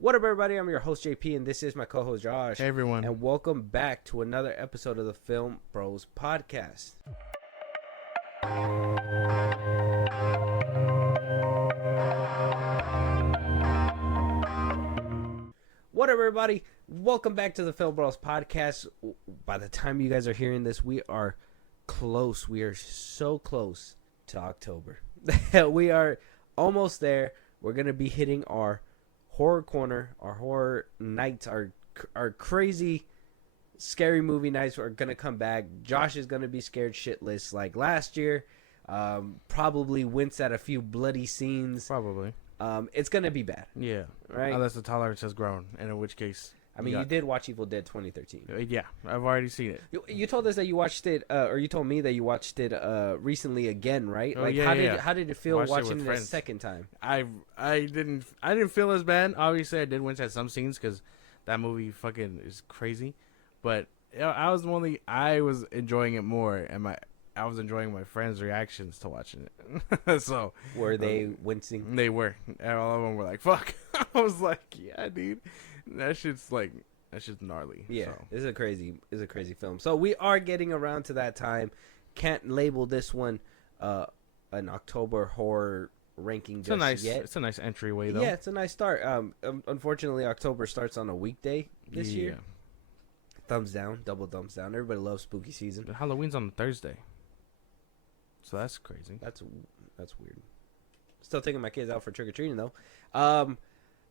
What up, everybody? I'm your host, JP, and this is my co-host, Josh. Hey, everyone. And welcome back to another episode of the FIlmBros podcast. What up, everybody? Welcome back to the FIlmBros podcast. By the time you guys are hearing this, we are close. We are so close to October. We are almost there. We're going to be hitting our horror corner, our horror nights, our crazy scary movie nights are gonna come back. Josh is gonna be scared shitless like last year. Probably wince at a few bloody scenes. Probably. It's gonna be bad. Yeah. Right. Unless the tolerance has grown, and in which case, I mean, you did watch Evil Dead 2013. Yeah, I've already seen it. You told us that you watched it, or you told me that you watched it recently again, right? Oh, like, yeah, how did it feel Watched it watching with it a friends. second time? I didn't feel as bad. Obviously, I did wince at some scenes because that movie fucking is crazy. But I was enjoying it more, and I was enjoying my friends' reactions to watching it. So Were they wincing? they were, and all of them were like, "Fuck." I was like, "Yeah, dude, that shit's gnarly." Yeah, So. it's a crazy film. So we are getting around to that time. Can't label this one an October horror ranking just yet. It's a nice entryway though. Yeah, it's a nice start. Unfortunately, October starts on a weekday this year. Thumbs down, double thumbs down. Everybody loves spooky season. But Halloween's on Thursday, so that's crazy. That's weird. Still taking my kids out for trick or treating though.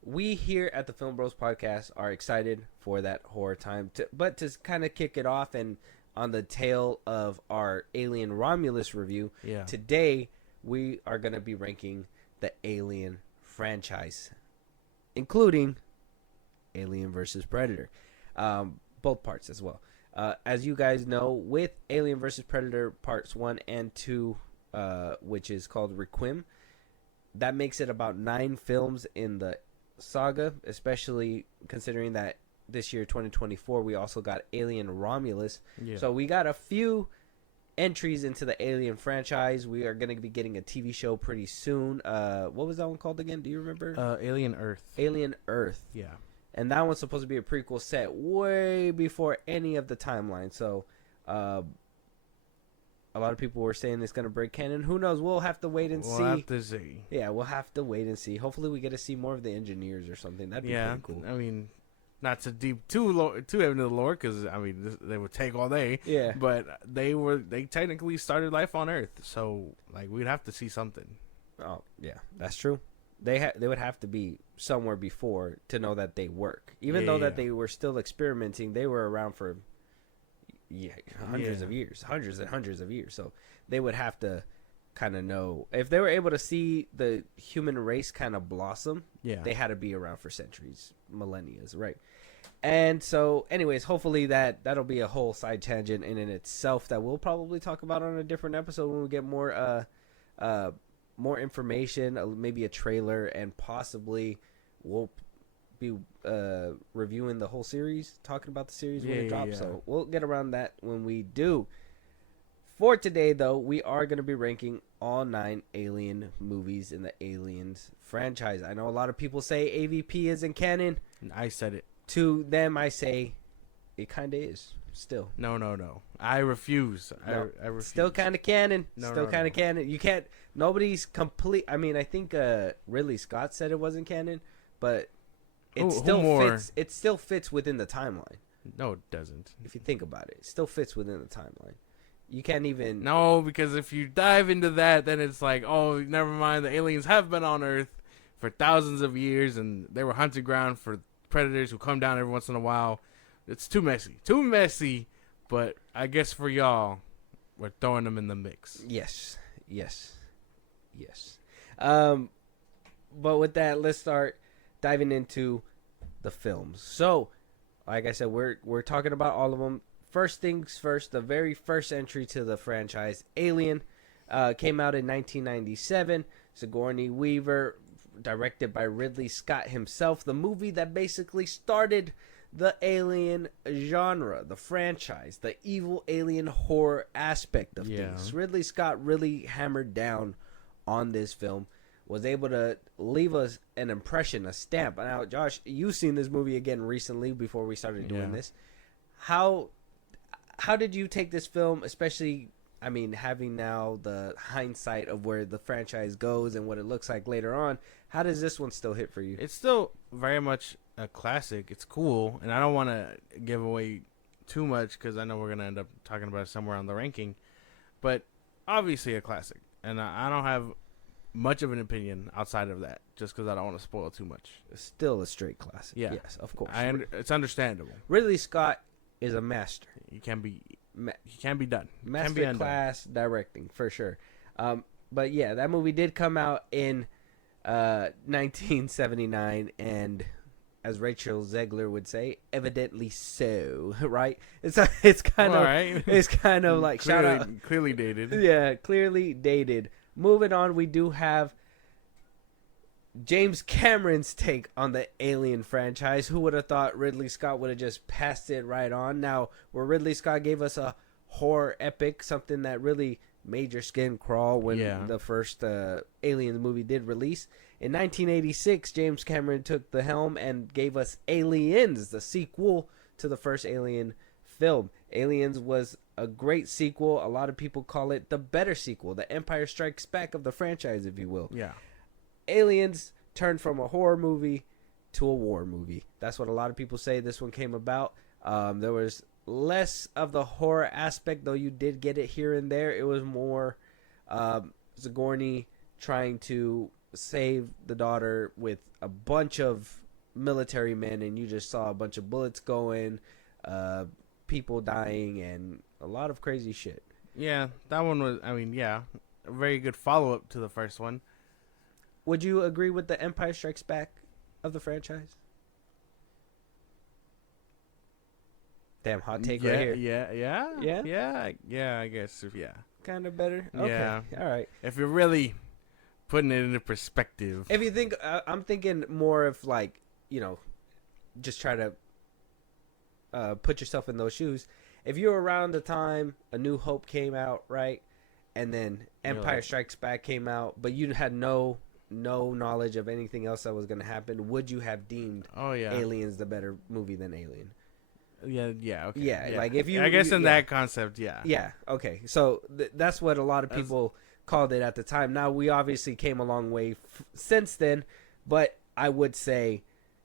We here at the FIlmBros podcast are excited for that horror time. But to kind of kick it off and on the tail of our Alien Romulus review, Yeah. today we are going to be ranking the Alien franchise, including Alien vs. Predator. Both parts as well. As you guys know, with Alien vs. Predator parts 1 and 2, which is called Requiem, that makes it about 9 films in the saga, especially considering that this year 2024 we also got Alien Romulus. Yeah. So we got a few entries into the Alien franchise. We are going to be getting a TV show pretty soon. What was that one called again? Do you remember? Alien Earth. Alien Earth. Yeah. And that one's supposed to be a prequel set way before any of the timeline. So a lot of people were saying it's going to break canon. Who knows? We'll have to wait and see. We'll have to see. Yeah, we'll have to wait and see. Hopefully we get to see more of the engineers or something. That'd be pretty cool. I mean, not so deep, too heavy into the lore, because I mean, they would take all day. Yeah. But they technically started life on Earth, so like we'd have to see something. Oh, yeah, that's true. They would have to be somewhere before to know that they work. Even though that they were still experimenting, they were around for hundreds of years, hundreds and hundreds of years. So they would have to kind of know if they were able to see the human race kind of blossom. Yeah. They had to be around for centuries, millennia, right? And so, anyways, hopefully that'll be a whole side tangent in itself that we'll probably talk about on a different episode when we get more information, maybe a trailer, and possibly we'll be reviewing the whole series, talking about the series when it drops. So we'll get around that when we do. For today, though, we are going to be ranking all 9 Alien movies in the Aliens franchise. I know a lot of people say AVP isn't canon. I said it. To them, I say it kind of is. Still. No. I refuse. No, I refuse. Still kind of canon. No, Still no, kind of no. canon. You can't. Nobody's complete. I mean, I think Ridley Scott said it wasn't canon, but it fits. It still fits within the timeline. No, it doesn't. If you think about it, it still fits within the timeline. You can't even. No, because if you dive into that, then it's like, oh, never mind. The aliens have been on Earth for thousands of years, and they were hunting ground for predators who come down every once in a while. It's too messy. Too messy. But I guess for y'all, we're throwing them in the mix. Yes. But with that, let's start diving into the films. So, like I said, we're talking about all of them. First things first, the very first entry to the franchise, Alien, came out in 1997. Sigourney Weaver, directed by Ridley Scott himself. The movie that basically started the Alien genre, the franchise, the evil alien horror aspect of things. Ridley Scott really hammered down on this film. was able to leave us an impression, a stamp. Now, Josh, you've seen this movie again recently before we started doing this. How did you take this film, especially, I mean, having now the hindsight of where the franchise goes and what it looks like later on? How does this one still hit for you? It's still very much a classic. It's cool, and I don't want to give away too much because I know we're going to end up talking about it somewhere on the ranking. But obviously a classic, and I don't have much of an opinion outside of that just because I don't want to spoil too much. It's still a straight classic. Yeah. Yes, of course. It's understandable. Ridley Scott is a master. He can be done. Master class directing, for sure. But yeah, that movie did come out in 1979, and as Rachel Zegler would say, evidently so, right? It's kind of right. It's kind of like clearly dated. Yeah, clearly dated. Moving on, we do have James Cameron's take on the Alien franchise. Who would have thought Ridley Scott would have just passed it right on? Now, where Ridley Scott gave us a horror epic, something that really made your skin crawl when the first Alien movie did release. In 1986, James Cameron took the helm and gave us Aliens, the sequel to the first Alien film. Aliens was a great sequel. A lot of people call it the better sequel, the Empire Strikes Back of the franchise, if you will. Yeah. Aliens turned from a horror movie to a war movie. That's what a lot of people say this one came about. There was less of the horror aspect, though you did get it here and there. It was more Sigourney trying to save the daughter with a bunch of military men, and you just saw a bunch of bullets going, people dying, and a lot of crazy shit. Yeah, that one was, a very good follow-up to the first one. Would you agree with the Empire Strikes Back of the franchise? Damn, hot take right here. Yeah, I guess, yeah. Kind of better? Okay. Yeah. All right. If you're really putting it into perspective. If you think, I'm thinking more of like, just try to put yourself in those shoes. If you were around the time A New Hope came out, right? And then Empire Strikes Back came out, but you had no knowledge of anything else that was going to happen, would you have deemed Aliens the better movie than Alien? Yeah, okay. Yeah, like if you... I guess in that concept, yeah. Yeah, okay. So that's what a lot of people called it at the time. Now, we obviously came a long way since then, but I would say,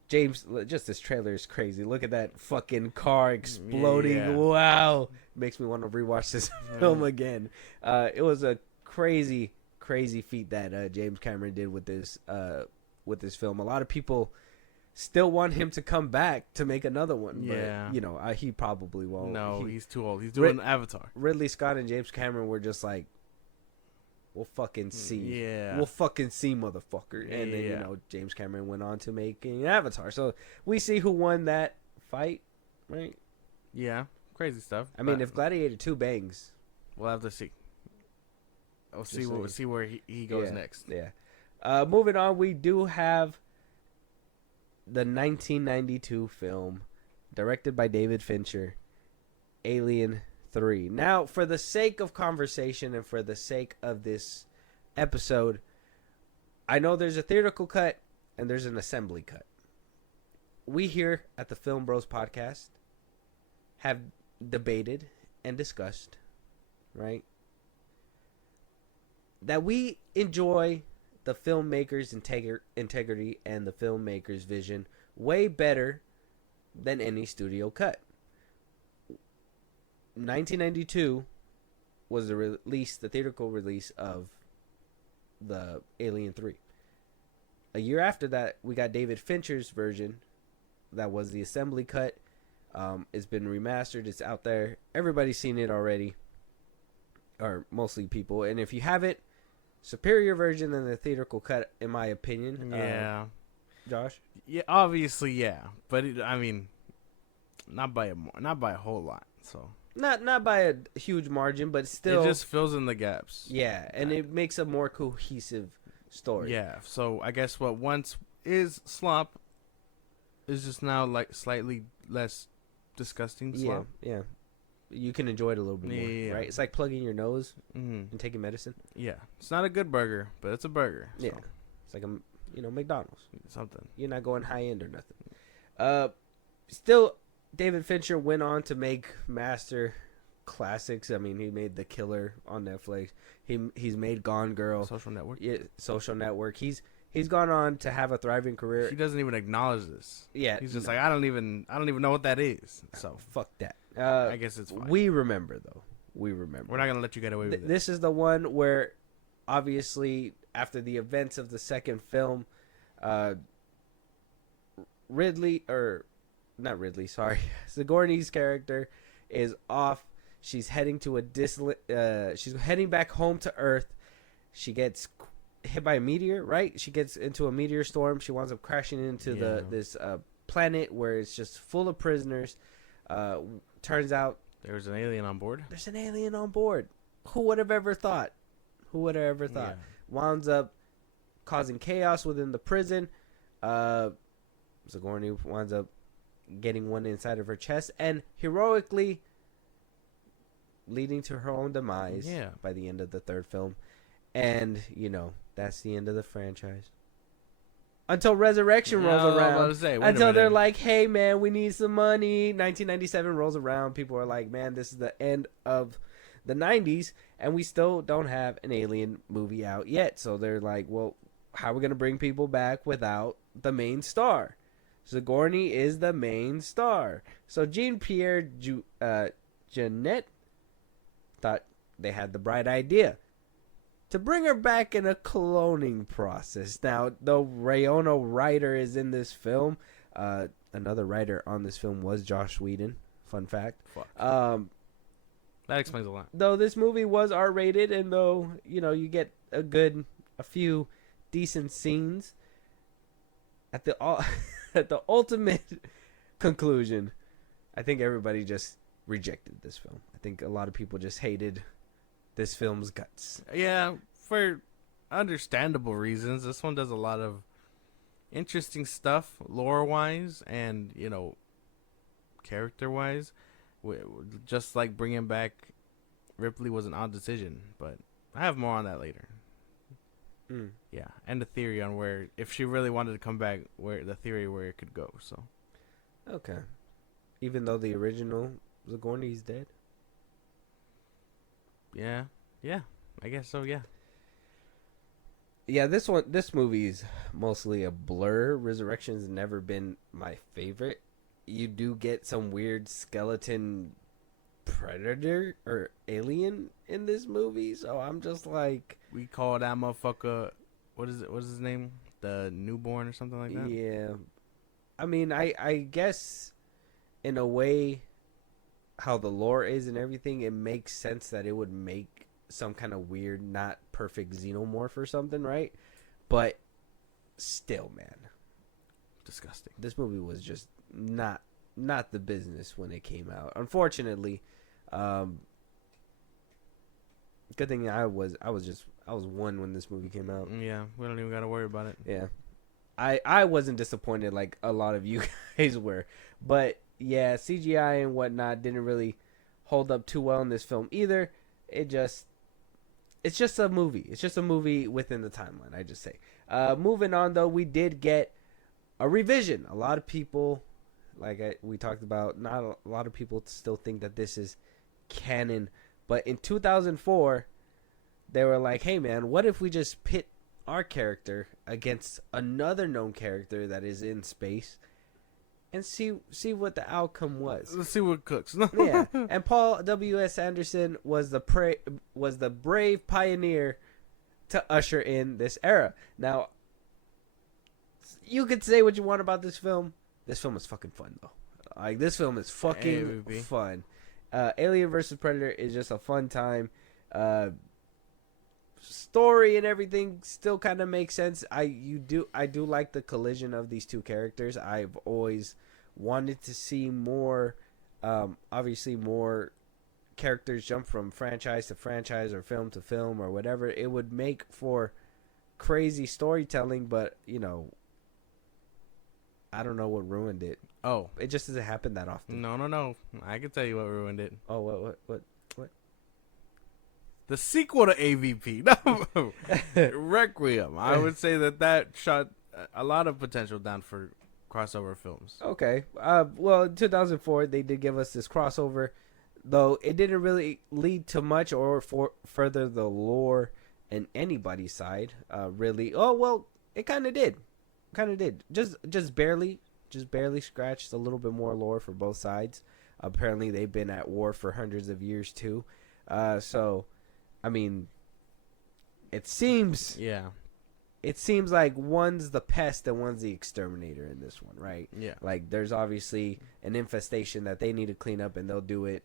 James, just this trailer is crazy. Look at that fucking car exploding. Yeah. Wow. Makes me want to rewatch this film again. It was a crazy feat that James Cameron did with this film. A lot of people still want him to come back to make another one. But, he probably won't. No, he's too old. He's doing Avatar. Ridley Scott and James Cameron were just like, we'll fucking see. Yeah. We'll fucking see, motherfucker. And then, James Cameron went on to making Avatar. So we see who won that fight, right? Yeah. Crazy stuff. I mean, if Gladiator 2 bangs, we'll have to see. We'll see where he goes next. Yeah. Moving on, we do have the 1992 film directed by David Fincher, Alien 3. Now, for the sake of conversation and for the sake of this episode, I know there's a theatrical cut and there's an assembly cut. We here at the FIlmBros podcast have debated and discussed, right, that we enjoy the filmmaker's integrity and the filmmaker's vision way better than any studio cut. 1992 was the theatrical release of the Alien 3. A year after that, we got David Fincher's version. That was the assembly cut. It's been remastered. It's out there. Everybody's seen it already, or mostly people. And if you haven't, superior version than the theatrical cut, in my opinion. Yeah. Josh? Yeah, obviously, yeah. But, not by a whole lot, so... Not by a huge margin, but still... It just fills in the gaps. Yeah, and it makes a more cohesive story. Yeah, so I guess what once is slop is just now, like, slightly less disgusting slop. Yeah. You can enjoy it a little bit more, right? It's like plugging your nose and taking medicine. Yeah. It's not a good burger, but it's a burger. So. Yeah. It's like McDonald's. Something. You're not going high end or nothing. Still, David Fincher went on to make master classics. I mean, he made The Killer on Netflix. He's made Gone Girl, Social Network. yeah, Social Network. He's gone on to have a thriving career. He doesn't even acknowledge this. Yeah, He's just like, I don't even know what that is. So fuck that. I guess it's fine. We remember though. We remember. We're not gonna let you get away with it. This is the one where, obviously, after the events of the second film, Sigourney's character is off. She's heading to she's heading back home to Earth. She gets hit by a meteor, right? She gets into a meteor storm. She winds up crashing into this planet where it's just full of prisoners. Turns out there's an alien on board. There's an alien on board. Who would have ever thought? Yeah. Winds up causing chaos within the prison. Sigourney winds up getting one inside of her chest and heroically leading to her own demise by the end of the third film. And, that's the end of the franchise. Until Resurrection rolls around. Until they're like, hey, man, we need some money. 1997 rolls around. People are like, man, this is the end of the 90s. And we still don't have an Alien movie out yet. So they're like, well, how are we going to bring people back without the main star? Sigourney is the main star. So Jean-Pierre Jeunet thought they had the bright idea to bring her back in a cloning process. Now, though Rayona writer is in this film, another writer on this film was Joss Whedon. Fun fact. That explains a lot. Though this movie was R-rated, and though you get a few decent scenes, at the at the ultimate conclusion, I think everybody just rejected this film. I think a lot of people just hated this film's guts. Yeah, for understandable reasons. This one does a lot of interesting stuff, lore-wise and, character-wise. Just like bringing back Ripley was an odd decision, but I have more on that later. Yeah, and the theory on where, if she really wanted to come back, where it could go. So, okay, even though the original Sigourney's dead. Yeah, I guess so. Yeah, this movie's mostly a blur. Resurrection's never been my favorite. You do get some weird skeleton predator or alien in this movie, so I'm just like, we call that motherfucker, what is his name? The newborn or something like that? Yeah. I mean, I guess in a way how the lore is and everything, it makes sense that it would make some kind of weird, not perfect xenomorph or something, right? But still, man, disgusting. This movie was just not the business when it came out. Unfortunately, good thing I was one when this movie came out. Yeah, we don't even got to worry about it. Yeah. I wasn't disappointed like a lot of you guys were. But yeah, CGI and whatnot didn't really hold up too well in this film either. It's just a movie. It's just a movie within the timeline, I just say. Moving on, though, we did get a revision. A lot of people, we talked about, not a lot of people still think that this is canon. But in 2004, they were like, hey, man, what if we just pit our character against another known character that is in space and see what the outcome was. Let's see what cooks. Yeah, and Paul W.S. Anderson was the brave pioneer to usher in this era. Now, you could say what you want about this film. This film is fucking fun, though. Like, this film is fucking fun. Alien vs. Predator is just a fun time. Story and everything still kind of makes sense. I do like the collision of these two characters. I've always wanted to see more, obviously more characters jump from franchise to franchise or film to film or whatever. It would make for crazy storytelling, but I don't know what ruined it. Oh, it just doesn't happen that often. No. I can tell you what ruined it. Oh, what? The The sequel to AVP. No. Requiem. I would say that shot a lot of potential down for crossover films. Okay. Well, in 2004, they did give us this crossover, though it didn't really lead to much or further the lore in anybody's side. Really. Oh well, it kind of did. Just barely scratched a little bit more lore for both sides. Apparently, they've been at war for hundreds of years too. So, I mean, it seems like one's the pest and one's the exterminator in this one, right? Yeah. Like, there's obviously an infestation that they need to clean up, and they'll do it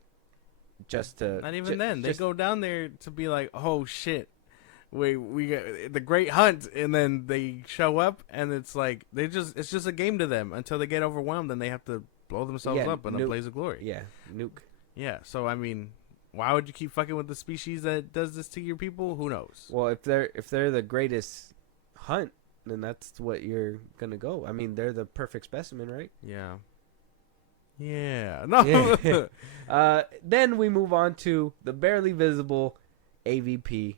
just to. Not even then. They go down there to be like, oh shit, we got the great hunt, and then they show up, and it's like it's just a game to them until they get overwhelmed, and they have to blow themselves up in a blaze of glory. Yeah, nuke. Yeah. So I mean, why would you keep fucking with the species that does this to your people? Who knows? Well, if they're the greatest hunt, then that's what you're gonna go. I mean, they're the perfect specimen, right? Yeah. Yeah. No. Yeah. Then we move on to the barely visible AVP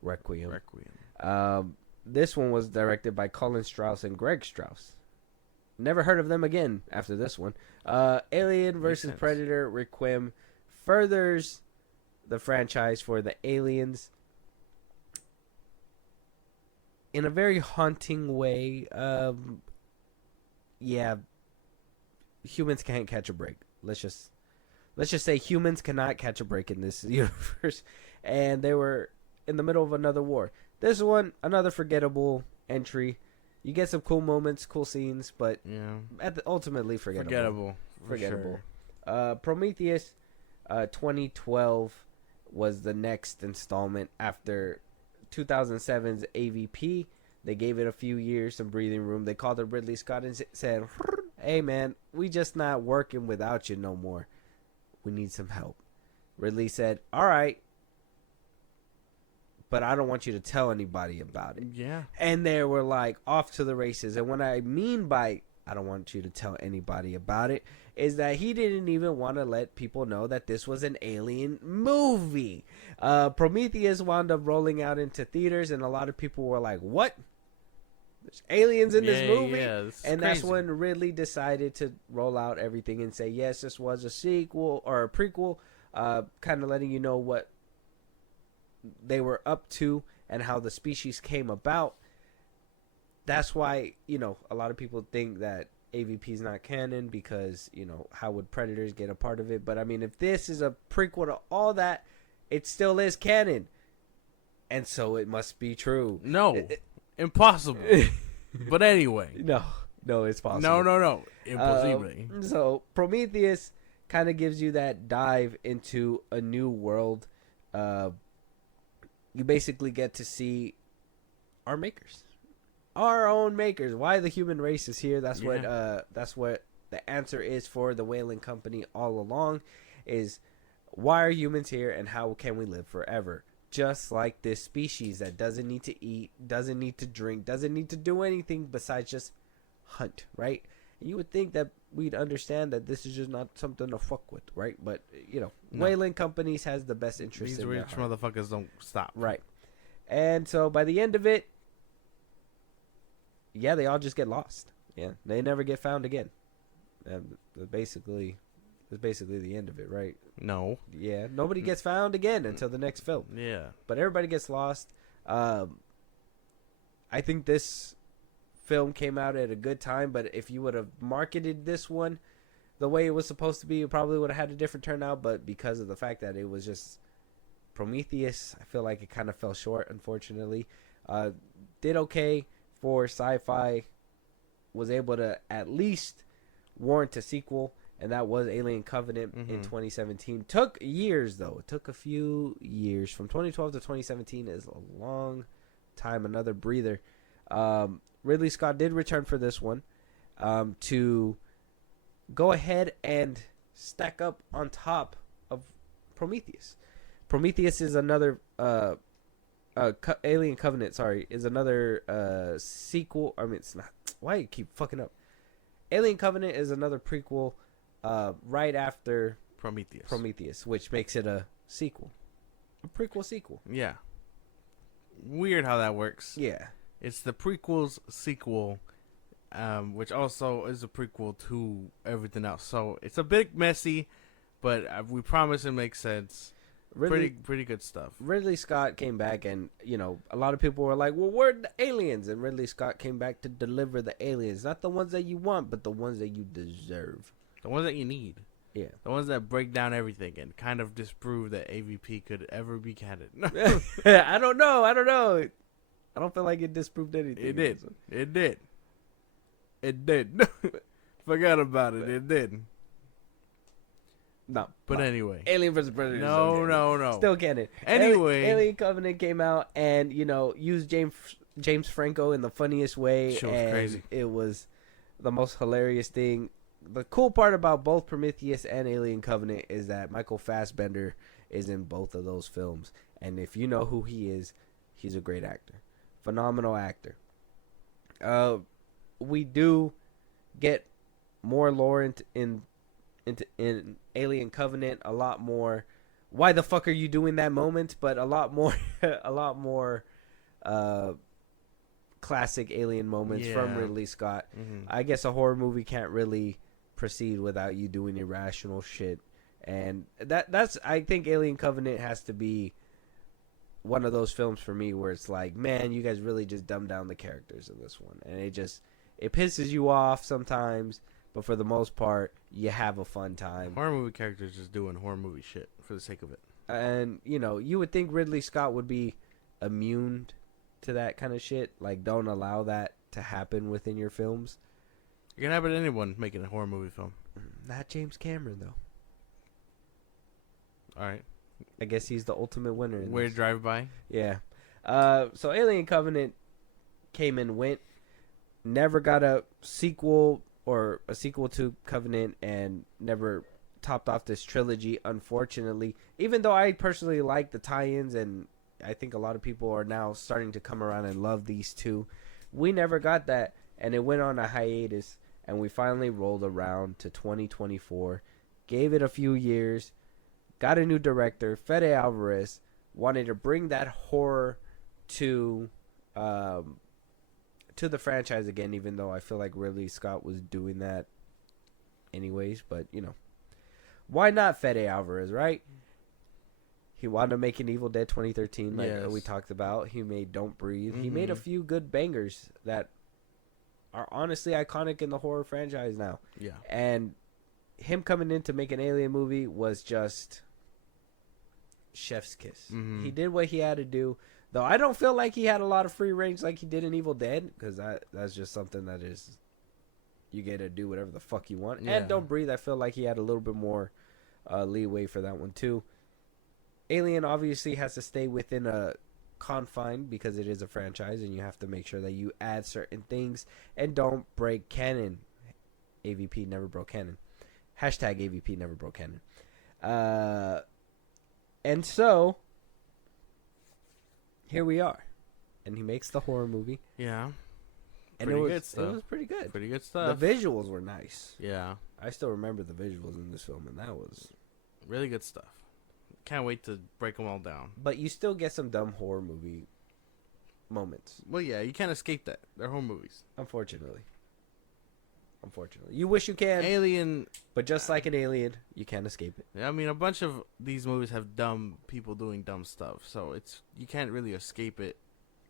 Requiem. This one was directed by Colin Strauss and Greg Strauss. Never heard of them again after this one. Alien vs. Predator Requiem furthers the franchise for the aliens in a very haunting way. Yeah, humans can't catch a break. Let's just say humans cannot catch a break in this universe, and they were in the middle of another war. This one, another forgettable entry. You get some cool moments, cool scenes, but ultimately forgettable. Sure. Prometheus, 2012 was the next installment after 2007's AVP. They gave it a few years, some breathing room. They called it Ridley Scott and said, "Hey man, we just not working without you no more. We need some help." Ridley said, "All right, but I don't want you to tell anybody about it." Yeah. And they were like off to the races. And what I mean by I don't want you to tell anybody about it is that he didn't even want to let people know that this was an alien movie. Prometheus wound up rolling out into theaters, and a lot of people were like, "What? There's aliens in this movie?" Yeah, and that's when Ridley decided to roll out everything and say, yes, this was a sequel or a prequel, kind of letting you know what they were up to and how the species came about. That's why, a lot of people think that AVP is not canon because, how would Predators get a part of it? But, I mean, if this is a prequel to all that, it still is canon. And so it must be true. No. Impossible. But anyway. No, it's possible. No. Impossible. So, Prometheus kind of gives you that dive into a new world. You basically get to see our makers. Our own makers. Why the human race is here. That's what the answer is for the Whaling Company all along, is why are humans here and how can we live forever? Just like this species that doesn't need to eat, doesn't need to drink, doesn't need to do anything besides just hunt, right? And you would think that we'd understand that this is just not something to fuck with, right? But, Whaling Companies has the best interest in These rich motherfuckers don't stop. Right. And so by the end of it, they all just get lost. Yeah, they never get found again. And basically the end of it, right? No. Yeah, nobody gets found again until the next film. Yeah. But everybody gets lost. I think this film came out at a good time, but if you would have marketed this one the way it was supposed to be, it probably would have had a different turnout. But because of the fact that it was just Prometheus, I feel like it kind of fell short, unfortunately. Did okay for sci-fi, was able to at least warrant a sequel, and that was Alien Covenant in 2017. Took years, though. It took a few years. From 2012 to 2017 is a long time, another breather. Ridley Scott did return for this one to go ahead and stack up on top of Prometheus. Prometheus is another Alien Covenant, is another sequel. I mean, it's not. Why do you keep fucking up? Alien Covenant is another prequel right after Prometheus, which makes it a sequel. A prequel sequel. Yeah. Weird how that works. Yeah. It's the prequel's sequel, which also is a prequel to everything else. So it's a bit messy, but we promise it makes sense. Pretty good stuff. Ridley Scott came back, and a lot of people were like, "Well, where are the aliens?" And Ridley Scott came back to deliver the aliens, not the ones that you want, but the ones that you deserve, the ones that you need. Yeah, the ones that break down everything and kind of disprove that AVP could ever be canon. I don't know. I don't feel like it disproved anything. It did. Forgot about it. It did. No, but anyway, Alien vs Predator. No. Still canon. Anyway, Alien Covenant came out and used James Franco in the funniest way. Shit was crazy. It was the most hilarious thing. The cool part about both Prometheus and Alien Covenant is that Michael Fassbender is in both of those films, and if you know who he is, he's a great actor, phenomenal actor. We do get more lore in Alien Covenant, a lot more why the fuck are you doing that moment, but a lot more classic alien moments from Ridley Scott. Mm-hmm. I guess a horror movie can't really proceed without you doing irrational shit, and that's I think Alien Covenant has to be one of those films for me where it's like, man, you guys really just dumbed down the characters in this one, and it pisses you off sometimes. But for the most part, you have a fun time. Horror movie characters just doing horror movie shit for the sake of it. And, you would think Ridley Scott would be immune to that kind of shit. Like, don't allow that to happen within your films. It can happen to anyone making a horror movie film. Not James Cameron, though. All right. I guess he's the ultimate winner. Weird drive-by. Yeah. So Alien Covenant came and went. Never got a sequel or a sequel to Covenant, and never topped off this trilogy, unfortunately. Even though I personally like the tie-ins, and I think a lot of people are now starting to come around and love these two, we never got that, and it went on a hiatus, and we finally rolled around to 2024, gave it a few years, got a new director, Fede Alvarez, wanted to bring that horror to the franchise again, even though I feel like Ridley Scott was doing that anyways. But, why not Fede Alvarez, right? He wanted to make an Evil Dead 2013, like we talked about. He made Don't Breathe. Mm-hmm. He made a few good bangers that are honestly iconic in the horror franchise now. Yeah. And him coming in to make an Alien movie was just chef's kiss. Mm-hmm. He did what he had to do. Though I don't feel like he had a lot of free range like he did in Evil Dead, because that's just something that is, you get to do whatever the fuck you want. Yeah. And Don't Breathe, I feel like he had a little bit more leeway for that one too. Alien obviously has to stay within a confine because it is a franchise, and you have to make sure that you add certain things and don't break canon. AVP never broke canon. Hashtag AVP never broke canon. And so here we are, and he makes the horror movie. Yeah. And good stuff. It was pretty good. Pretty good stuff. The visuals were nice. Yeah. I still remember the visuals in this film, and that was really good stuff. Can't wait to break them all down. But you still get some dumb horror movie moments. Well, yeah, you can't escape that. They're horror movies. Unfortunately. You wish you can. Alien. But just like an Alien, you can't escape it. I mean, a bunch of these movies have dumb people doing dumb stuff, so you can't really escape it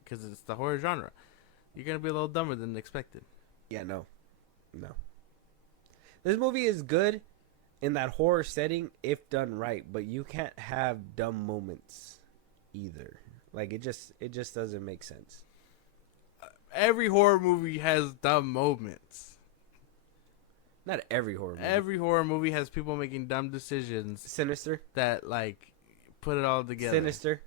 because it's the horror genre. You're gonna be a little dumber than expected. Yeah, no. This movie is good in that horror setting if done right, but you can't have dumb moments either. Like, it just doesn't make sense. Every horror movie has dumb moments. Not every horror movie. Every horror movie has people making dumb decisions Sinister. that, like, put it all together. Sinister.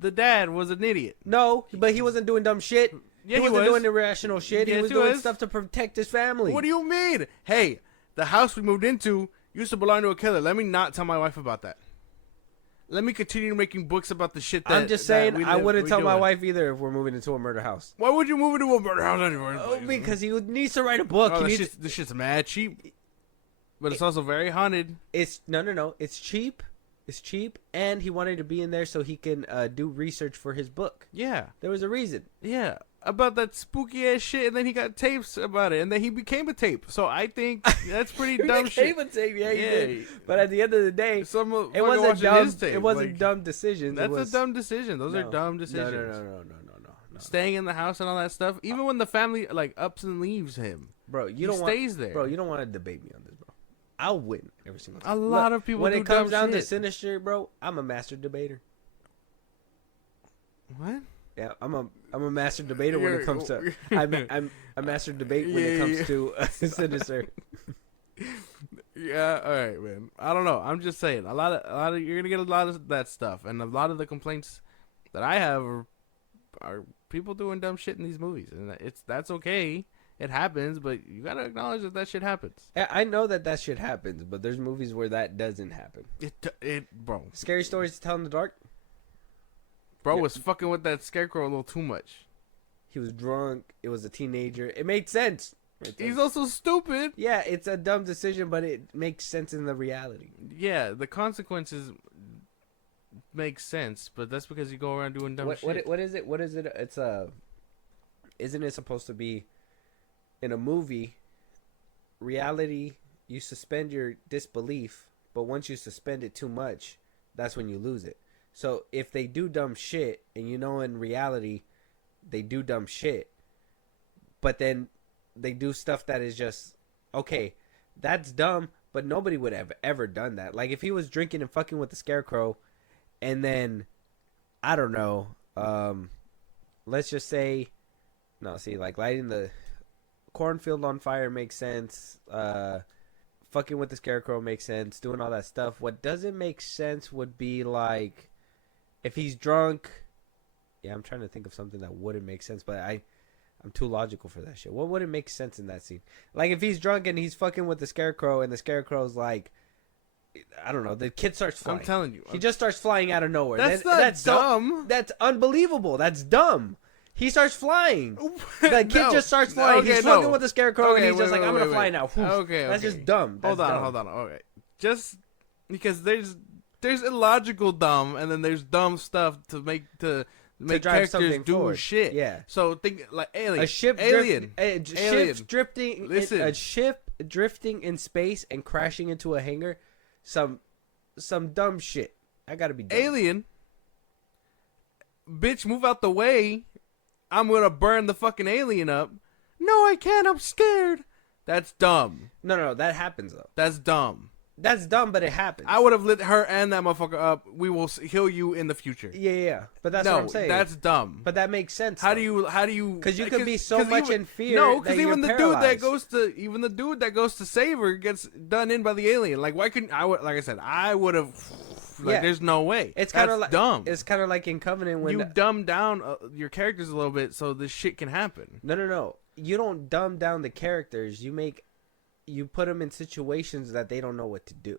The dad was an idiot. No, but he wasn't doing dumb shit. Yeah, he wasn't doing irrational shit. Yes, he was he doing was. stuff to protect his family. What do you mean? Hey, the house we moved into used to belong to a killer. Let me not tell my wife about that. Let me continue making books about the shit that I'm just saying, I wouldn't tell my wife either if we're moving into a murder house. Why would you move into a murder house anyway? Oh, because he needs to write a book. Oh, this shit's mad cheap. But it's also very haunted. It's no. It's cheap, It's cheap, and he wanted to be in there so he can do research for his book. Yeah. There was a reason. Yeah. About that spooky ass shit, and then he got tapes about it, and then he became a tape. So I think that's pretty dumb shit. A tape, yeah, he did. But at the end of the day, it wasn't dumb decisions. That's a dumb decision. Those are dumb decisions. No. Staying in the house and all that stuff, even when the family like ups and leaves him, bro. He stays there. Bro, you don't want to debate me on this, bro. I'll win every single time. A lot of people. When do it comes dumb down to shit. Sinister, bro, I'm a master debater. What? Yeah, I'm a master debater when it comes to I'm a master debate when it comes to Sinister. Yeah, all right, man. I don't know. I'm just saying, a lot of you're gonna get a lot of that stuff, and a lot of the complaints that I have are people doing dumb shit in these movies, and that's okay. It happens, but you gotta acknowledge that shit happens. I know that shit happens, but there's movies where that doesn't happen. Bro. Scary Stories to Tell in the Dark. Bro was fucking with that scarecrow a little too much. He was drunk. It was a teenager. It made sense. He's also stupid. Yeah, it's a dumb decision, but it makes sense in the reality. Yeah, the consequences make sense, but that's because you go around doing dumb shit. What is it? What is it? It's isn't it supposed to be in a movie? Reality, you suspend your disbelief, but once you suspend it too much, that's when you lose it. So if they do dumb shit, and you know in reality they do dumb shit, but then they do stuff that is just, okay, that's dumb, but nobody would have ever done that. Like if he was drinking and fucking with the scarecrow, and then, I don't know, let's just say, no, see, like lighting the cornfield on fire makes sense, fucking with the scarecrow makes sense, doing all that stuff. What doesn't make sense would be like, if he's drunk, yeah, I'm trying to think of something that wouldn't make sense, but I'm too logical for that shit. What wouldn't make sense in that scene? Like if he's drunk and he's fucking with the scarecrow, and the scarecrow's like, I don't know, the kid starts flying. I'm telling you, he just starts flying out of nowhere. That's dumb. That's unbelievable. That's dumb. He starts flying. The kid just starts flying. Okay, he's fucking with the scarecrow, and he's just like, I'm gonna fly now. Okay, that's just dumb. Hold on. Okay, just because there's illogical dumb, and then there's dumb stuff to make characters do forward. Shit. Yeah. So think like Alien. A ship drifting. Listen. A ship drifting in space and crashing into a hangar. Some dumb shit. I gotta be dumb. Alien. Bitch, move out the way. I'm gonna burn the fucking alien up. No, I can't. I'm scared. That's dumb. No, that happens though. That's dumb. That's dumb, but it happens. I would have lit her and that motherfucker up. We will heal you in the future. Yeah. But that's what I'm saying. That's dumb. But that makes sense. How do you? Because you could be so much in fear. No, because even the paralyzed. dude that goes to save her gets done in by the alien. Like why couldn't I? Like I said, I would have. Like there's no way. It's kind of like dumb. It's kind of like in Covenant when you dumb down your characters a little bit so this shit can happen. No. You don't dumb down the characters. You put them in situations that they don't know what to do.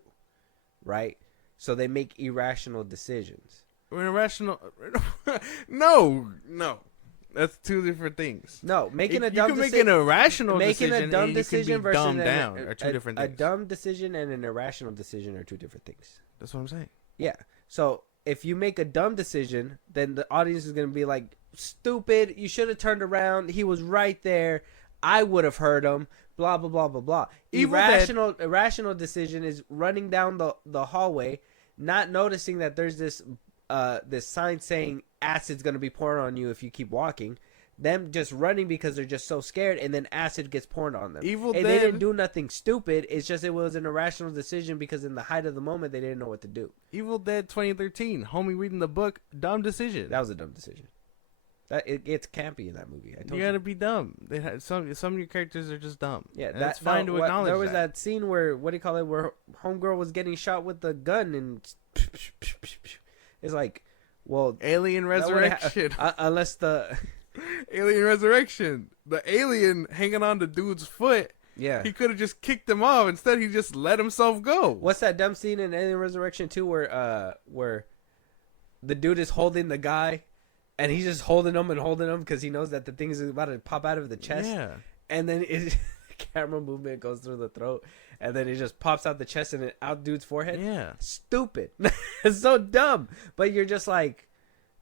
Right? So they make irrational decisions. Irrational? No. That's two different things. No, making a dumb decision. You can make an irrational decision. Making a dumb decision versus dumbed down are two different things. A dumb decision and an irrational decision are two different things. That's what I'm saying. Yeah. So if you make a dumb decision, then the audience is going to be like, stupid, you should have turned around. He was right there. I would have heard him. Blah, blah, blah, blah, blah. Irrational decision is running down the hallway, not noticing that there's this sign saying acid's going to be poured on you if you keep walking. Them just running because they're just so scared, and then acid gets poured on them. They didn't do nothing stupid. It's just it was an irrational decision because in the height of the moment, they didn't know what to do. Evil Dead 2013, homie reading the book, dumb decision. That was a dumb decision. It gets campy in that movie. You gotta be dumb. Some of your characters are just dumb. Yeah, that's fine to acknowledge. There was that scene where where homegirl was getting shot with the gun and it's like, well, Alien Resurrection. Unless the Alien Resurrection, the alien hanging on the dude's foot. Yeah, he could have just kicked him off. Instead, he just let himself go. What's that dumb scene in Alien Resurrection 2 where the dude is holding the guy? And he's just holding him because he knows that the thing is about to pop out of the chest. Yeah. And then camera movement goes through the throat, and then it just pops out the chest and out dude's forehead. Yeah. Stupid. It's so dumb. But you're just like,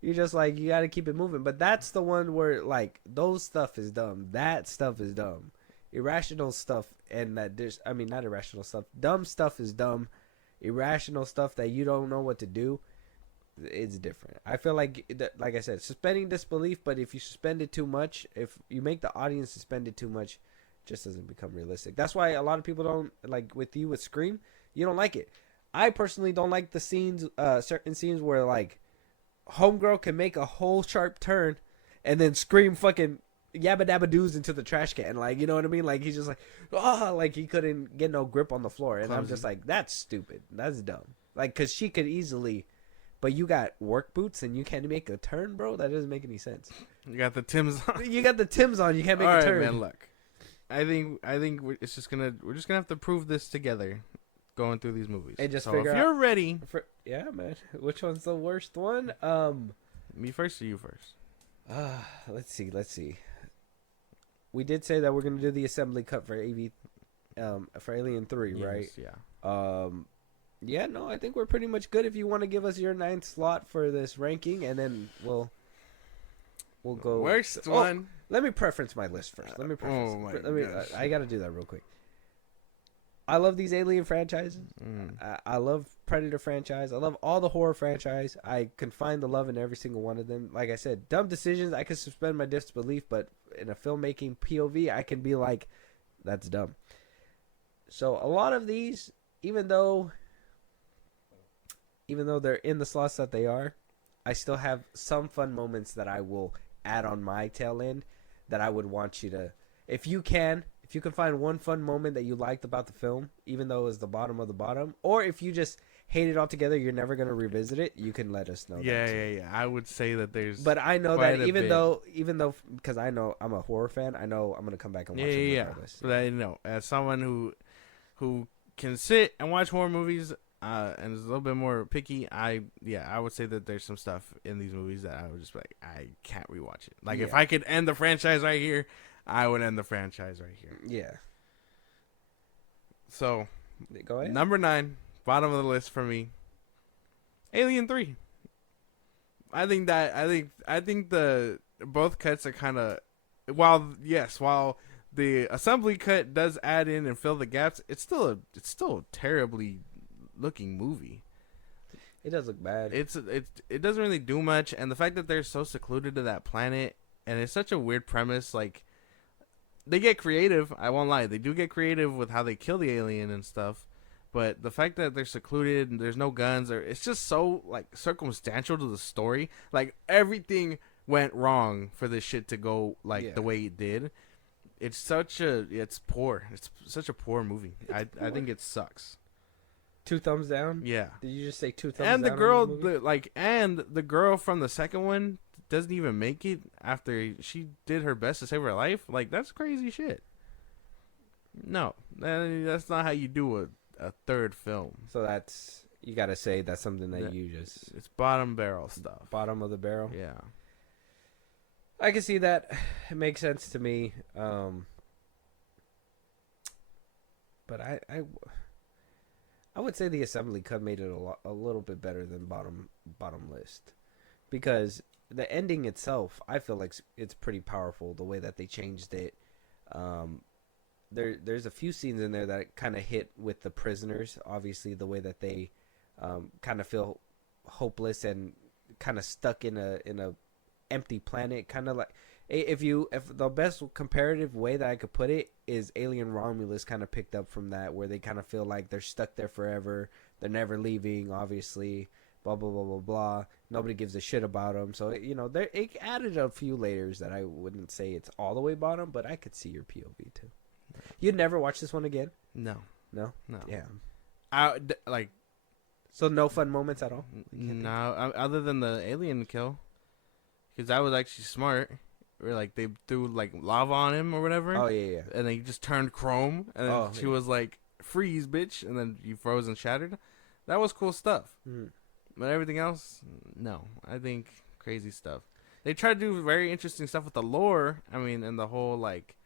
you got to keep it moving. But that's the one where, like, those stuff is dumb. That stuff is dumb. Irrational stuff, and not irrational stuff. Dumb stuff is dumb. Irrational stuff that you don't know what to do, it's different. I feel like I said, suspending disbelief, but if you suspend it too much, if you make the audience suspend it too much, it just doesn't become realistic. That's why a lot of people don't, like with Scream, you don't like it. I personally don't like the scenes, certain scenes where, like, homegirl can make a whole sharp turn and then Scream fucking yabba dabba doos into the trash can, like, you know what I mean? Like, he's just like, like he couldn't get no grip on the floor, and I'm just like, that's stupid, that's dumb. Like, cause she could easily, but you got work boots and you can't make a turn, bro. That doesn't make any sense. You got the Timbs on. You got the Timbs on. You can't make a turn. Man, look, I think we're just gonna have to prove this together, going through these movies. And just so figure if out, you're ready, yeah, man. Which one's the worst one? Me first or you first? Let's see. We did say that we're gonna do the assembly cut for for Alien 3, Yes, right? Yeah. Yeah, no, I think we're pretty much good. If you want to give us your 9th slot for this ranking, and then we'll go worst one. Let me preference my list first. Gosh. I got to do that real quick. I love these Alien franchises. I love Predator franchise. I love all the horror franchise. I can find the love in every single one of them. Like I said, dumb decisions, I can suspend my disbelief, but in a filmmaking POV, I can be like, that's dumb. So a lot of these, even though they're in the slots that they are, I still have some fun moments that I will add on my tail end that I would want you to, if you can find one fun moment that you liked about the film, even though it was the bottom of the bottom, or if you just hate it altogether, you're never going to revisit it, you can let us know. Yeah. I would say that there's. But I know that even though, because I know I'm a horror fan, I know I'm going to come back and watch it regardless. But I know, as someone who can sit and watch horror movies, and is a little bit more picky, I would say that there's some stuff in these movies that I would just be like, I can't rewatch it. Like, if I could end the franchise right here, I would end the franchise right here. Yeah. So, go ahead. Number 9, bottom of the list for me, Alien 3. I think the both cuts are kind of, while the assembly cut does add in and fill the gaps, it's still a terribly looking movie. It does look bad. It doesn't really do much, and the fact that they're so secluded to that planet, and it's such a weird premise. Like, they get creative, I won't lie, they do get creative with how they kill the alien and stuff, but the fact that they're secluded and there's no guns, or it's just so, like, circumstantial to the story. Like, everything wrong for this shit to go the way it did. It's poor. It's such a poor movie. I think it sucks. 2 thumbs down? Yeah. Did you just say 2 thumbs and down? And the girl from the second one doesn't even make it after she did her best to save her life. Like, that's crazy shit. No, that's not how you do a third film. So you gotta say that's something that you just... It's bottom barrel stuff. Bottom of the barrel? Yeah. I can see that. It makes sense to me. But I would say the assembly cut made it a little bit better than bottom list, because the ending itself, I feel like it's pretty powerful. The way that they changed it, there's a few scenes in there that kind of hit with the prisoners. Obviously, the way that they kind of feel hopeless and kind of stuck in a empty planet, kind of like. If the best comparative way that I could put it is Alien Romulus kind of picked up from that, where they kind of feel like they're stuck there forever. They're never leaving, obviously, blah, blah, blah, blah, blah. Nobody gives a shit about them. So, it added a few layers that I wouldn't say it's all the way bottom, but I could see your POV too. You'd never watch this one again? No. No? No. Yeah. So no fun moments at all? No, other than the alien kill, because that was actually smart. Where, like, they threw, like, lava on him or whatever. Oh, yeah. And then he just turned chrome. And then she was like, freeze, bitch. And then he froze and shattered. That was cool stuff. Mm. But everything else, no. I think crazy stuff. They tried to do very interesting stuff with the lore. I mean, and the whole, like,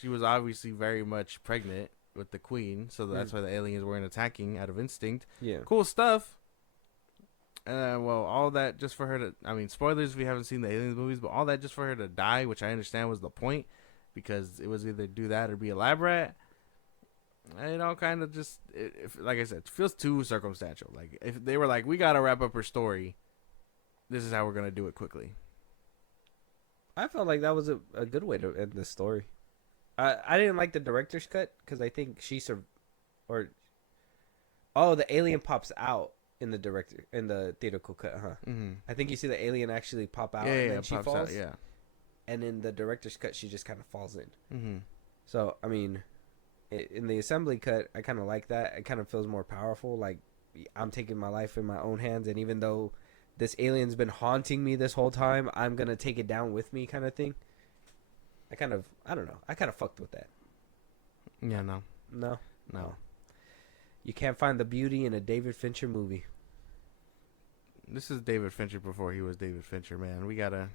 She was obviously very much pregnant with the queen, so that's why the aliens weren't attacking out of instinct. Yeah. Cool stuff. Well, all that just for her to... I mean, spoilers if you haven't seen the Aliens movies, but all that just for her to die, which I understand was the point, because it was either do that or be a lab rat. It all kind of just... like I said, it feels too circumstantial. Like, if they were like, we gotta wrap up her story, this is how we're gonna do it quickly. I felt like that was a good way to end this story. I didn't like the director's cut, because I think the alien pops out in the theatrical cut, huh? Mm-hmm. I think you see the alien actually pop out, and then she falls. Out, yeah. And in the director's cut, she just kind of falls in. Mm-hmm. So, I mean, in the assembly cut, I kind of like that. It kind of feels more powerful. Like, I'm taking my life in my own hands, and even though this alien's been haunting me this whole time, I'm going to take it down with me, kind of thing. I don't know. I kind of fucked with that. Yeah, no. No. You can't find the beauty in a David Fincher movie. This is David Fincher before he was David Fincher, man. We gotta...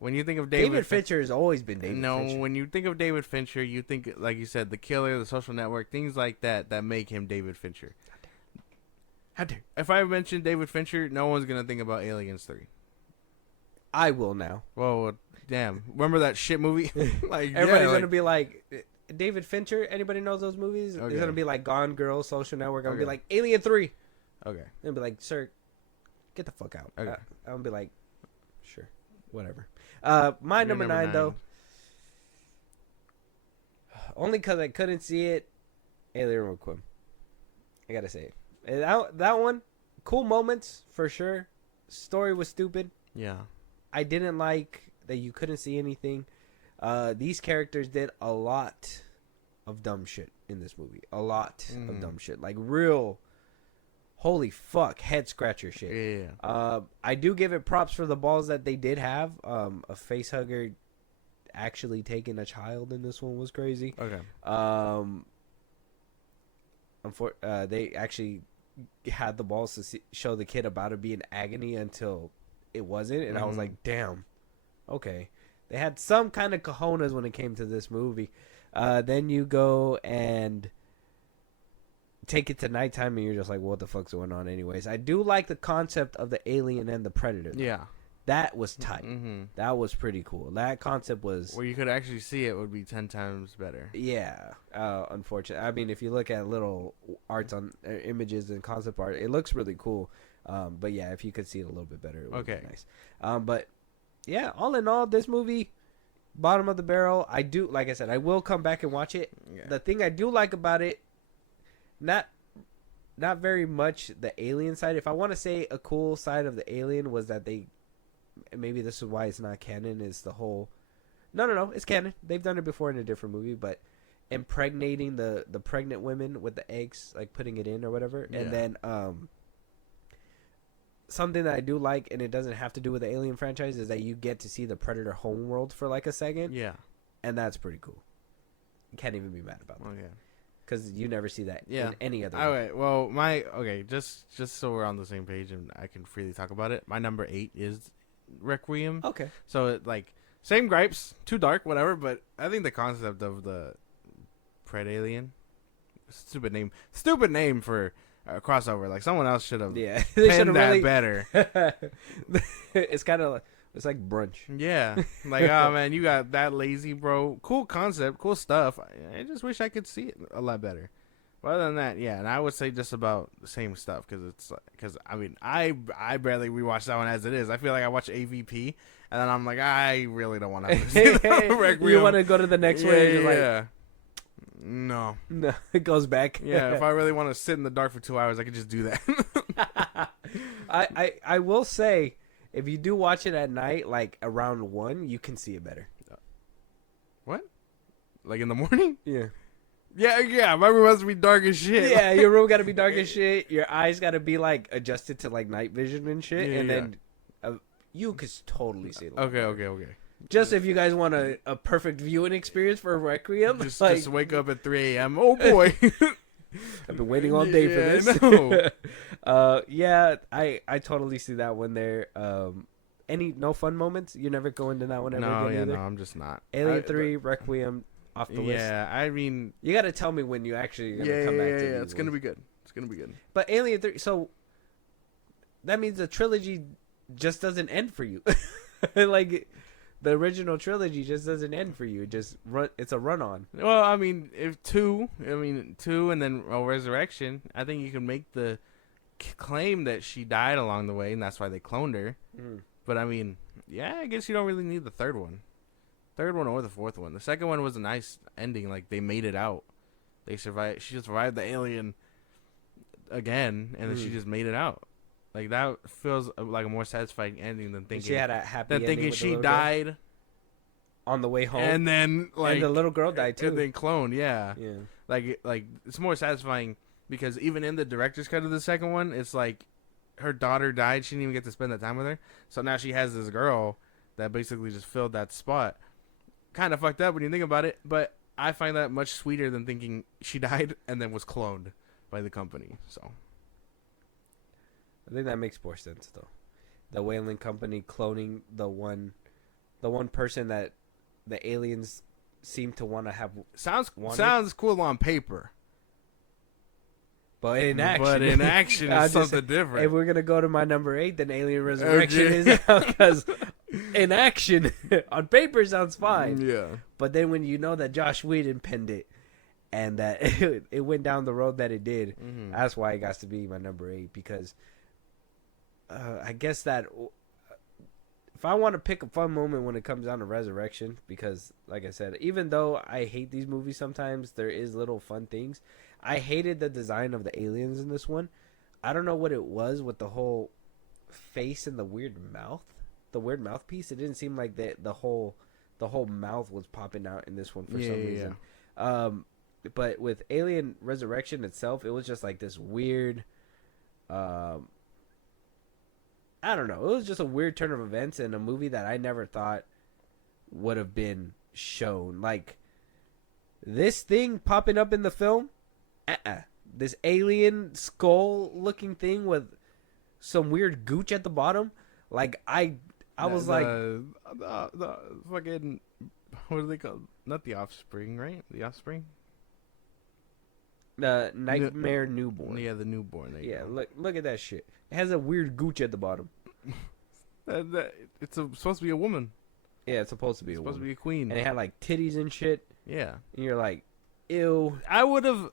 When you think of David Fincher has always been David Fincher. No, when you think of David Fincher, you think, like you said, The Killer, The Social Network, things like that make him David Fincher. How dare. If I mention David Fincher, no one's gonna think about Aliens 3. I will now. Well, damn. Remember that shit movie? Like everybody's gonna be like, David Fincher. Anybody knows those movies? Okay. It's gonna be like Gone Girl, Social Network. I'm gonna be like Alien 3. Okay. And be like, sir, get the fuck out. Okay. I'm gonna be like, sure, whatever. My number 9 though, only because I couldn't see it, Alien Requiem. I gotta say it. And that one, cool moments for sure. Story was stupid. Yeah. I didn't like that you couldn't see anything. These characters did a lot of dumb shit in this movie. A lot of dumb shit. Like real, holy fuck, head scratcher shit. Yeah. I do give it props for the balls that they did have. A face hugger actually taking a child in this one was crazy. Okay. They actually had the balls to show the kid about to be in agony until it wasn't, and I was like, damn, okay. They had some kind of cojones when it came to this movie. Then you go and take it to nighttime, and you're just like, what the fuck's going on anyways? I do like the concept of the alien and the predator. Yeah. That was tight. Mm-hmm. That was pretty cool. That concept was... Where you could actually see it would be 10 times better. Yeah. Unfortunately. I mean, if you look at little arts on images and concept art, it looks really cool. But yeah, if you could see it a little bit better, it would be nice. But yeah, all in all, this movie, bottom of the barrel. I do, like I said, I will come back and watch it. Yeah. The thing I do like about it, not very much the alien side. If I want to say a cool side of the alien was that they... Maybe this is why it's not canon, is the whole... No, it's canon. They've done it before in a different movie, but impregnating the pregnant women with the eggs, like putting it in or whatever. Yeah. And then something that I do like, and it doesn't have to do with the Alien franchise, is that you get to see the Predator homeworld for like a second. Yeah. And that's pretty cool. You can't even be mad about that. Okay. Because you never see that in any other way. All right, well, just so we're on the same page and I can freely talk about it, my number 8 is Requiem. Okay. So, same gripes, too dark, whatever, but I think the concept of the Pred Alien, stupid name for a crossover. Like, someone else should have penned that better. It's kind of it's like brunch. Yeah. Like, oh, man, you got that lazy, bro. Cool concept, cool stuff. I just wish I could see it a lot better. But other than that, yeah, and I would say just about the same stuff because I mean I barely rewatch that one as it is. I feel like I watch AVP and then I'm like, I really don't want to. You want to go to the next one? And you're like, no, it goes back. Yeah, if I really want to sit in the dark for 2 hours, I could just do that. I will say, if you do watch it at night, like around 1, you can see it better. What? Like in the morning? Yeah. Yeah, my room has to be dark as shit. Yeah, your room got to be dark as shit. Your eyes got to be, like, adjusted to, like, night vision and shit. Yeah, and then you could totally see it. Okay. Just if you guys want a perfect viewing experience for Requiem. Just wake up at 3 a.m. Oh, boy. I've been waiting all day for this. Yeah, I totally see that one there. No fun moments? You never go into that one ever again either? No, I'm just not. Alien 3, Requiem. off the list. Yeah, I mean, You got to tell me when you actually gonna come back to these it's gonna ones. be good. It's gonna be good. But Alien 3, so that means the trilogy just doesn't end for you. Like the original trilogy just doesn't end for you. It's a run on. Well, I mean, two, and then Resurrection. I think you can make the claim that she died along the way, and that's why they cloned her. But I mean, yeah, I guess you don't really need the third one or the fourth one. The second one was a nice ending. Like they made it out. They survived. She survived the alien again, and then she just made it out. Like that feels like a more satisfying ending than thinking She had a happy than ending thinking with the she little girl died on the way home, and then like and the little girl died too. and then cloned. Yeah. Yeah. Like it's more satisfying because even in the director's cut of the second one, it's like her daughter died. She didn't even get to spend that time with her. So now she has this girl that basically just filled that spot. Kind of fucked up when you think about it, but I find that much sweeter than thinking she died and then was cloned by the company. So I think that makes more sense though. The Whaling Company cloning the one person that the aliens seem to want to have. sounds Wanted? cool on paper, But in action, it's something different. If we're gonna go to my number 8, then Alien Resurrection is out because in action, on paper sounds fine. Yeah. But then when you know that Josh Whedon penned it, and that it went down the road that it did, that's why it got to be my number 8. Because I guess that if I want to pick a fun moment when it comes down to Resurrection, because like I said, even though I hate these movies sometimes, there is little fun things. I hated the design of the aliens in this one. I don't know what it was with the whole face and the weird mouthpiece. It didn't seem like the whole mouth was popping out in this one for some reason. But with Alien Resurrection itself, it was just like this weird. I don't know. It was just a weird turn of events in a movie that I never thought would have been shown. Like this thing popping up in the film. This alien skull-looking thing with some weird gooch at the bottom. Like I was like, the fucking, what are they called? Not the Offspring, right? The Offspring. The Nightmare Newborn. Yeah, the newborn. Yeah, look at that shit. It has a weird gooch at the bottom. It's supposed to be a woman. Yeah, it's supposed to be supposed to be a queen. And it had like titties and shit. Yeah. And you're like, ew. I would have,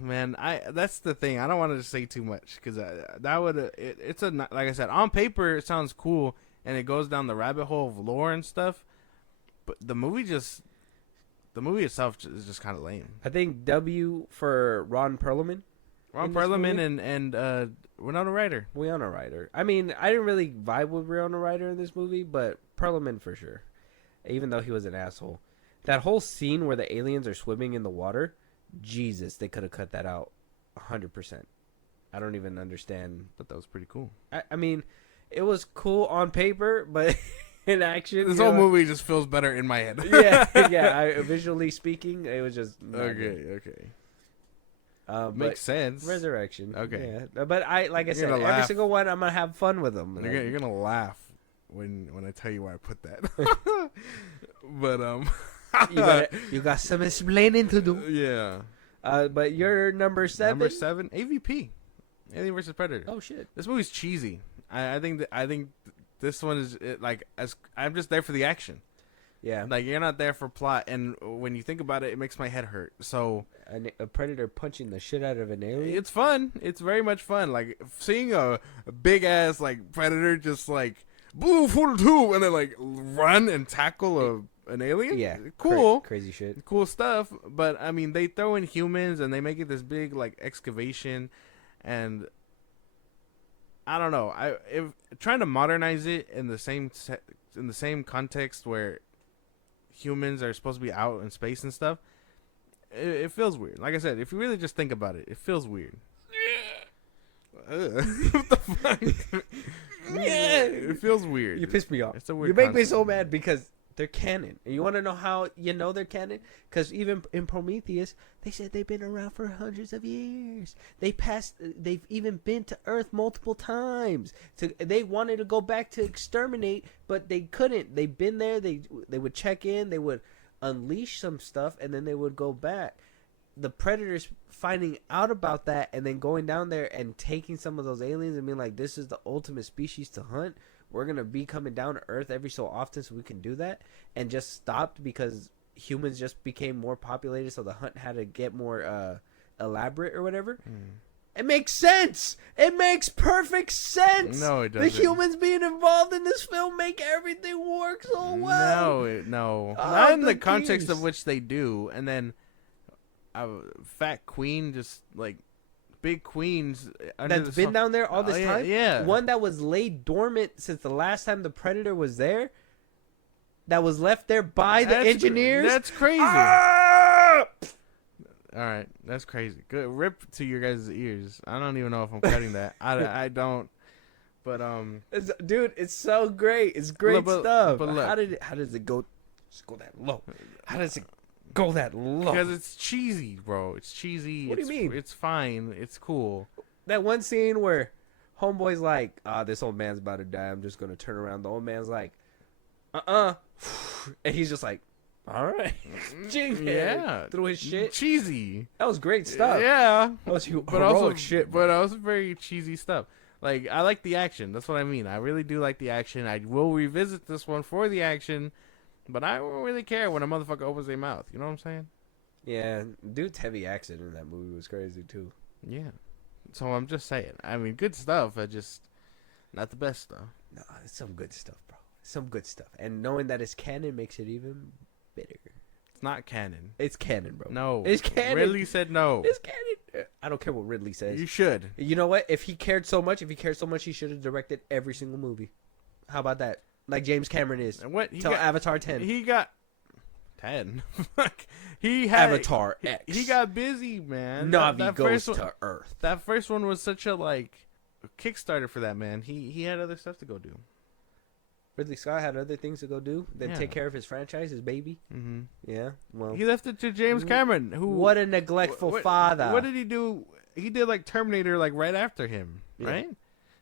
man. That's the thing. I don't want to say too much because that would. It's like I said, on paper it sounds cool and it goes down the rabbit hole of lore and stuff. But the movie itself is just kind of lame. I think W for Ron Perlman. Ron Perlman and Winona Ryder. Winona Ryder. I mean, I didn't really vibe with Winona Ryder in this movie, but Perlman for sure. Even though he was an asshole. That whole scene where the aliens are swimming in the water, Jesus, they could have cut that out 100%. I don't even understand. But that was pretty cool. I mean, it was cool on paper, but in action, this whole movie just feels better in my head. Visually speaking, it was just okay. Makes sense. Resurrection. Okay. Yeah. But I said, every single one, I'm gonna have fun with them. You're gonna laugh when I tell you why I put that. But you got some explaining to do. Yeah. But you're number 7. Number 7, AVP, Alien vs Predator. Oh shit. This movie's cheesy. I think this one is I'm just there for the action. Yeah. Like you're not there for plot, and when you think about it, it makes my head hurt. So a predator punching the shit out of an alien. It's fun. It's very much fun. Like seeing a big ass like predator just like blue 42 and then like run and tackle an alien. Yeah. Cool. Crazy shit. Cool stuff. But I mean, they throw in humans and they make it this big like excavation, and I don't know. If trying to modernize it in the same context where humans are supposed to be out in space and stuff, it feels weird. Like I said, if you really just think about it, it feels weird. What the fuck? It feels weird. You piss me off. It's a weird You make concept. me so mad because they're canon. And you want to know how you know they're canon? Because even in Prometheus, they said they've been around for hundreds of years. They've even been to Earth multiple times. They wanted to go back to exterminate, but they couldn't. They've been there. They would check in. They would unleash some stuff, and then they would go back. The Predators finding out about that and then going down there and taking some of those aliens and being like, this is the ultimate species to hunt. We're going to be coming down to Earth every so often so we can do that. And just stopped because humans just became more populated, so the hunt had to get more elaborate or whatever. It makes sense. It makes perfect sense. No, it doesn't. The humans being involved in this film make everything work so well. No. Oh, Not in the the context gears. of which they do. And then fat queen, just like big queens. That's been down there all this time? Yeah. One that was laid dormant since the last time the Predator was there. That was left there by the engineers. That's crazy. Ah! All right, that's crazy. Good rip to your guys' ears. I don't even know if I'm cutting that. I don't. But Dude, it's so great. It's great Look, stuff. but look. How does it go? Just go that low. How does it go that low? because it's cheesy, bro. It's cheesy. What do you mean? It's fine. It's cool. That one scene where homeboy's like, this old man's about to die. I'm just gonna turn around. The old man's like, and he's just like, all right, Yeah, through his shit. cheesy. That was great stuff. Yeah, That was but heroic also shit. Bro. But also very cheesy stuff. Like, I like the action. That's what I mean. I really do like the action. I will revisit this one for the action, but I don't really care when a motherfucker opens their mouth. You know what I'm saying? Yeah, dude's heavy accent in that movie was crazy too. Yeah. So I'm just saying. I mean, good stuff. I just not the best stuff. No, it's some good stuff, bro. Some good stuff. And knowing that it's canon makes it even better. It's not canon. It's canon, bro. No. It's canon. Ridley said no. It's canon. I don't care what Ridley says. You should. You know what? If he cared so much, he should have directed every single movie. How about that? Like James Cameron is. And what? Till Avatar 10. He got 10. He had Avatar X. He got busy, man. Navi goes one, to Earth. That first one was such a Kickstarter for that man. He had other stuff to go do. Ridley Scott had other things to go do than Yeah. take care of his franchise, his baby. Mm-hmm. Yeah, well, He left it to James Cameron, who what a neglectful father. What did he do? He did Terminator right after him, Yeah. right?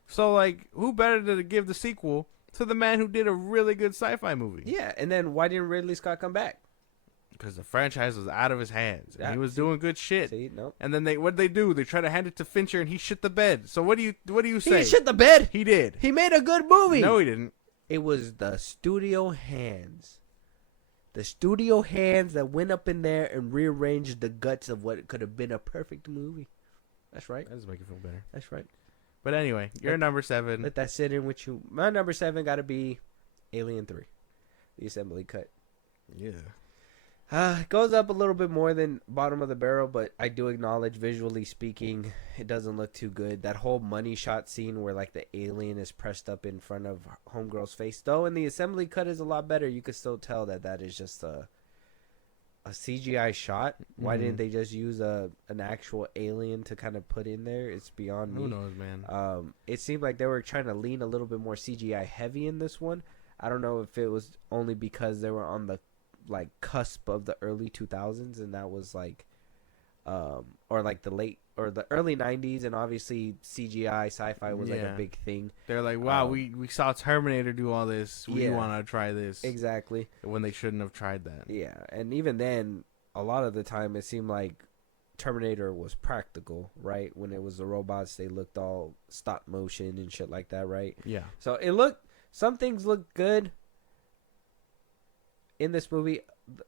So who better to give the sequel to the man who did a really good sci-fi movie? Yeah, and then why didn't Ridley Scott come back? Because the franchise was out of his hands, and Yeah, he was doing good shit. See, no. And then what did they do? They try to hand it to Fincher, and he shit the bed. So what do you He say? didn't shit the bed. He did. He made a good movie. No, he didn't. It was the studio hands. The studio hands that went up in there and rearranged the guts of what could have been a perfect movie. That's right. That doesn't make you feel better. That's right. But anyway, you're number 7. Let that sit in with you. My number 7 got to be Alien 3. The assembly cut. Yeah. It goes up a little bit more than bottom of the barrel, but I do acknowledge, visually speaking, it doesn't look too good. That whole money shot scene where the alien is pressed up in front of Homegirl's face, though, and the assembly cut is a lot better. You could still tell that is just a CGI shot. Why didn't they just use an actual alien to kind of put in there? It's beyond me. Who knows, man? It seemed like they were trying to lean a little bit more CGI heavy in this one. I don't know if it was only because they were on the cusp of the early 2000s, and that was or the early 90s, and obviously CGI sci-fi was a big thing. They're like, wow, we saw Terminator do all this. We Yeah. want to try this. Exactly. When they shouldn't have tried that. Yeah, and even then, a lot of the time it seemed like Terminator was practical, right? When it was the robots, they looked all stop motion and shit like that, right? Yeah. So some things look good in this movie.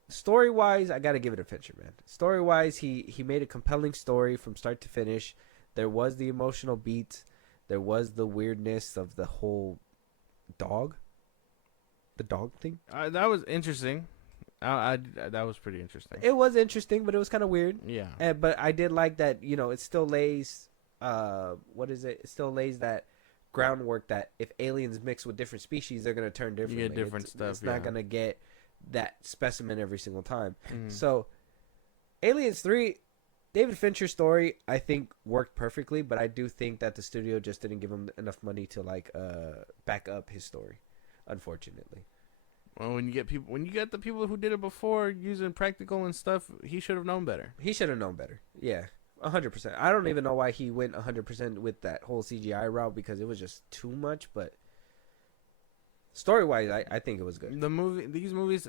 Story wise, I gotta give it a Fincher, man. Story wise, he made a compelling story from start to finish. There was the emotional beats. There was the weirdness of the whole the dog thing. That was interesting. That was pretty interesting. It was interesting, but it was kind of weird. Yeah. But I did like that. It still lays It still lays that groundwork that if aliens mix with different species, they're gonna turn different. You get different stuff. It's not gonna get that specimen every single time. Mhm. So, Aliens 3, David Fincher's story, I think worked perfectly, but I do think that the studio just didn't give him enough money to back up his story, unfortunately. Well, when you get the people who did it before using practical and stuff, he should have known better. He should have known better. Yeah, 100%. I don't even know why he went 100% with that whole CGI route, because it was just too much, but story-wise, I think it was good. These movies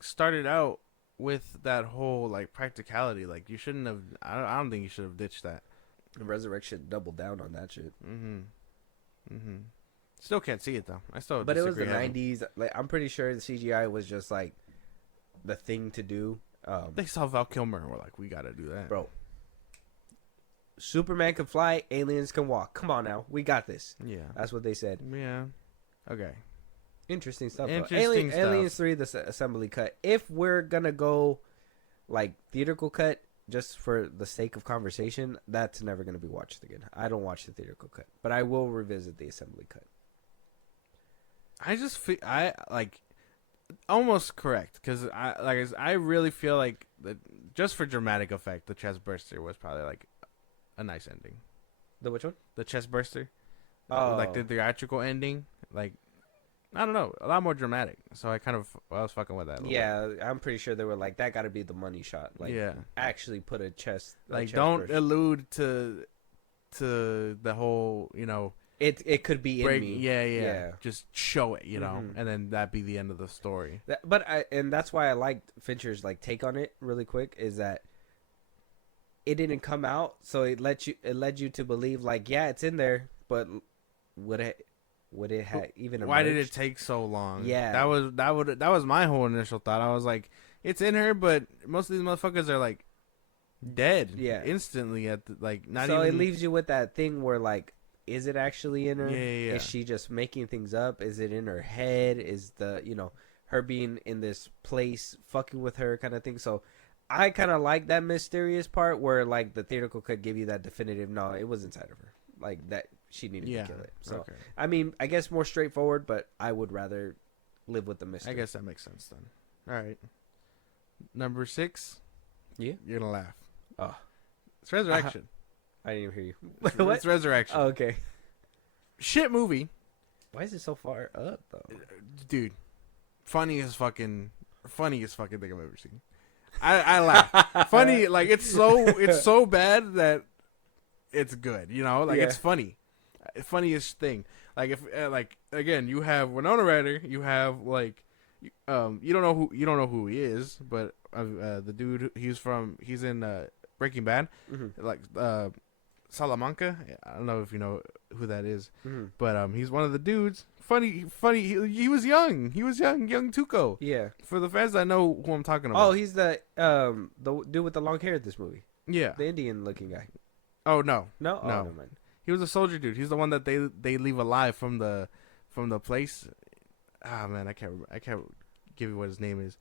started out with that whole like practicality. Like you shouldn't have. I don't think you should have ditched that. The Resurrection doubled down on that shit. Still can't see it though. I still. But it was the disagree heavily. '90s. Like I'm pretty sure the CGI was just like the thing to do. They saw Val Kilmer and were like, "We gotta do that, Bro, Superman can fly, aliens can walk. Come on now, we got this. Yeah, That's what they said. yeah. Okay. Interesting stuff. Interesting stuff. Aliens 3, the assembly cut. If we're gonna go like theatrical cut, just for the sake of conversation, that's never gonna be watched again. I don't watch the theatrical cut, but I will revisit the assembly cut. I just feel I like almost correct because I really feel like that just for dramatic effect, the chest burster was probably like a nice ending. The which one? The chest burster, Oh, like the theatrical ending, like I don't know, a lot more dramatic. So I was fucking with that. A little yeah. I'm pretty sure they were like that. Got to be the money shot. bit. Like, Yeah, actually put a chest. like chest don't burster. allude to the whole It could be break. in me. Yeah. Just show it, Mhm. and then that be the end of the story. And that's why I liked Fincher's like take on it really quick is that it didn't come out, so it led you to believe like yeah it's in there, but would it have even Why did it emerged? take so long? Yeah. that was my whole initial thought. I was like, it's in her, but most of these motherfuckers are like dead. Yeah. instantly at like not so even. it leaves you with that thing where like is it actually in her? Yeah. Is she just making things up? Is it in her head? Is the her being in this place fucking with her kind of thing? So I kind of like that mysterious part where like the theatrical could give you that definitive no, it was inside of her, like that she needed to kill it. So okay. I mean, I guess more straightforward, but I would rather live with the mystery. I guess that makes sense then. All right, number 6. Yeah. You're gonna laugh. Oh, It's Resurrection. I didn't even hear you. It's What? Resurrection. Oh, okay. Shit movie, Why is it so far up though? dude. Funniest fucking thing I've ever seen. I laugh. Funny, like it's so bad that it's good. Like Yeah. it's funny. Funniest thing. Like if like again, you have Winona Ryder. You have like, you don't know who he is, but the dude he's in Breaking Bad, like Salamanca. I don't know if you know who that is, but he's one of the dudes. Funny. He was young. Young Tuco. Yeah. For the fans that know who I'm talking about. Oh, he's the dude with the long hair in this movie, Yeah. the Indian looking guy. Oh no. No, oh, No. never mind. He was a soldier dude. He's the one that they leave alive from the place. Ah man, I can't give you what his name is.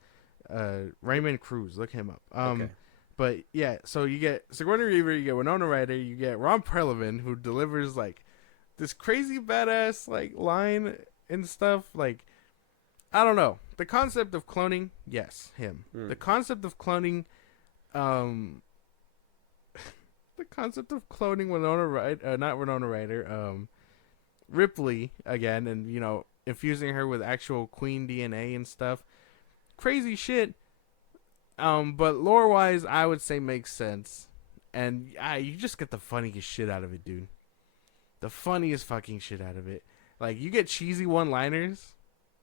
Raymond Cruz. Look him up. Okay. But yeah, so you get Sigourney Weaver, you get Winona Ryder, you get Ron Perlman who delivers like this crazy badass like line and stuff. Like I don't know. The concept of cloning, yes, him. The concept of cloning, Winona Ryder, not Winona Ryder, Ripley again, and infusing her with actual Queen DNA and stuff. Crazy shit. But lore wise, I would say makes sense, and you just get the funniest shit out of it, dude. The funniest fucking shit out of it. Like you get cheesy one-liners,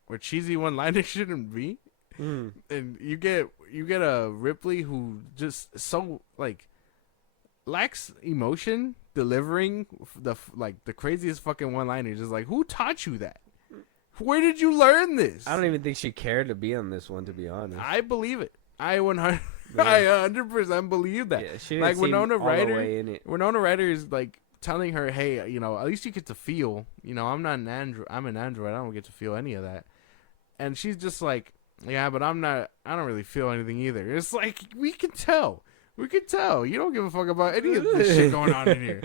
where cheesy one-liners shouldn't be, and you get a Ripley who just so like lacks emotion delivering the craziest fucking one-liners. Just like, who taught you that? Where did you learn this? I don't even think she cared to be on this one, to be honest. I believe it. I 100% believe that. Yeah, she didn't Like seem Winona all the Ryder, way in it. Winona Ryder is like telling her, "Hey, at least you get to feel. I'm not an android. I'm an android. I don't get to feel any of that." And she's just like, "Yeah, but I'm not. I don't really feel anything either." It's like we can tell. We can tell. You don't give a fuck about any of this shit going on in here.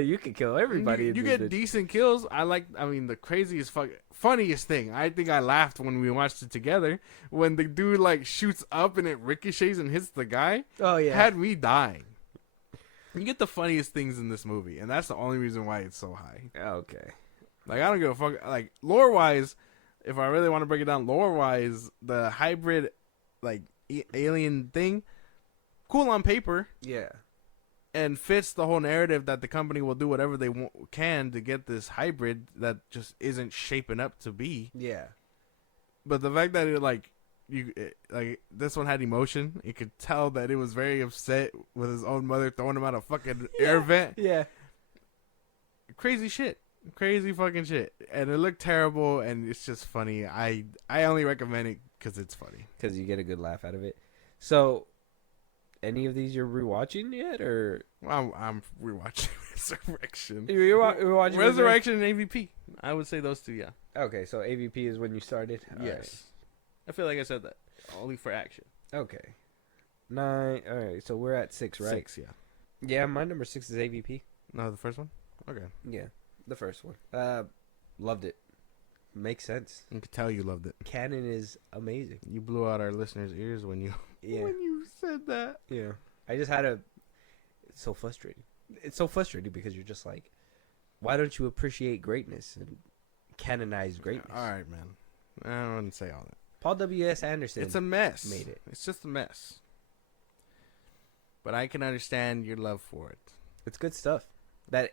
You can kill everybody. You get decent kills. The craziest funniest thing. I think I laughed when we watched it together. When the dude like shoots up and it ricochets and hits the guy. Oh yeah. Had me dying. You get the funniest things in this movie, and that's the only reason why it's so high. Okay. Like I don't give a fuck. Like lore wise, if I really want to break it down, lore wise, the hybrid like alien thing, cool on paper. Yeah. And fits the whole narrative that the company will do whatever they can to get this hybrid that just isn't shaping up to be. Yeah. But the fact that it like like this one had emotion. You could tell that it was very upset with his own mother throwing him out a fucking air vent. Yeah. Crazy shit. Crazy fucking shit. And it looked terrible, and it's just funny. I only recommend it because it's funny. Because you get a good laugh out of it. So, any of these you're rewatching yet, or I'm rewatching Resurrection. you're watching Resurrection and AVP. I would say those two, yeah. Okay, so AVP is when you started. All Yes. right. I feel like I said that. Only for action. Okay. 9. All right, so we're at 6, right? 6, yeah. Yeah, my number 6 is AVP. No, the first one? Okay. Yeah, the first one. Loved it. Makes sense. You could tell you loved it. Canon is amazing. You blew out our listeners' ears when you when you said that. Yeah. I just had it's so frustrating. It's so frustrating because you're just like, why don't you appreciate greatness and canonize greatness? All right, man. I wouldn't say all that. Paul W.S. Anderson. It's a mess. Made it. It's just a mess. But I can understand your love for it. It's good stuff. That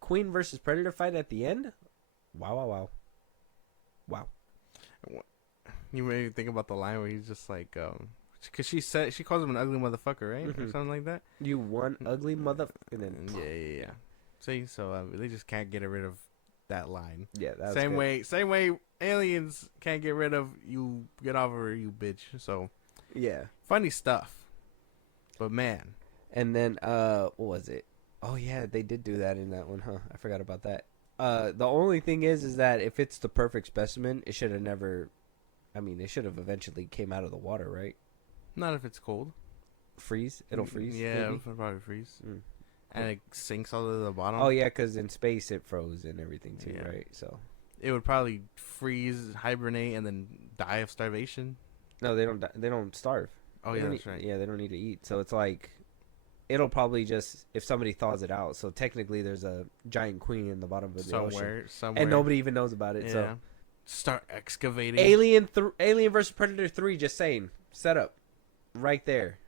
Queen versus Predator fight at the end. Wow. You made me think about the line where he's just like, because she calls him an ugly motherfucker, right, or something like that. You one ugly motherfucker. Yeah. See, so they just can't get rid of that line. Yeah, that's same way aliens can't get rid of you. Get over you, bitch. So yeah, funny stuff. But man, and then what was it? Oh yeah, they did do that in that one, huh? I forgot about that. The only thing is that if it's the perfect specimen, it should have never. I mean, it should have eventually came out of the water, right? Not if it's cold. Freeze? It'll freeze. Yeah, maybe? it'll probably freeze. And it sinks all to the bottom. Oh yeah, because in space it froze and everything too, right? So it would probably freeze, hibernate, and then die of starvation. No, they don't. They don't starve. Oh yeah, that's right. Yeah, they don't need to eat. So it's like, it'll probably just if somebody thaws it out. So technically, there's a giant queen in the bottom of the ocean, and nobody even knows about it. Yeah. So start excavating. Alien versus Predator 3. Just saying, set up right there.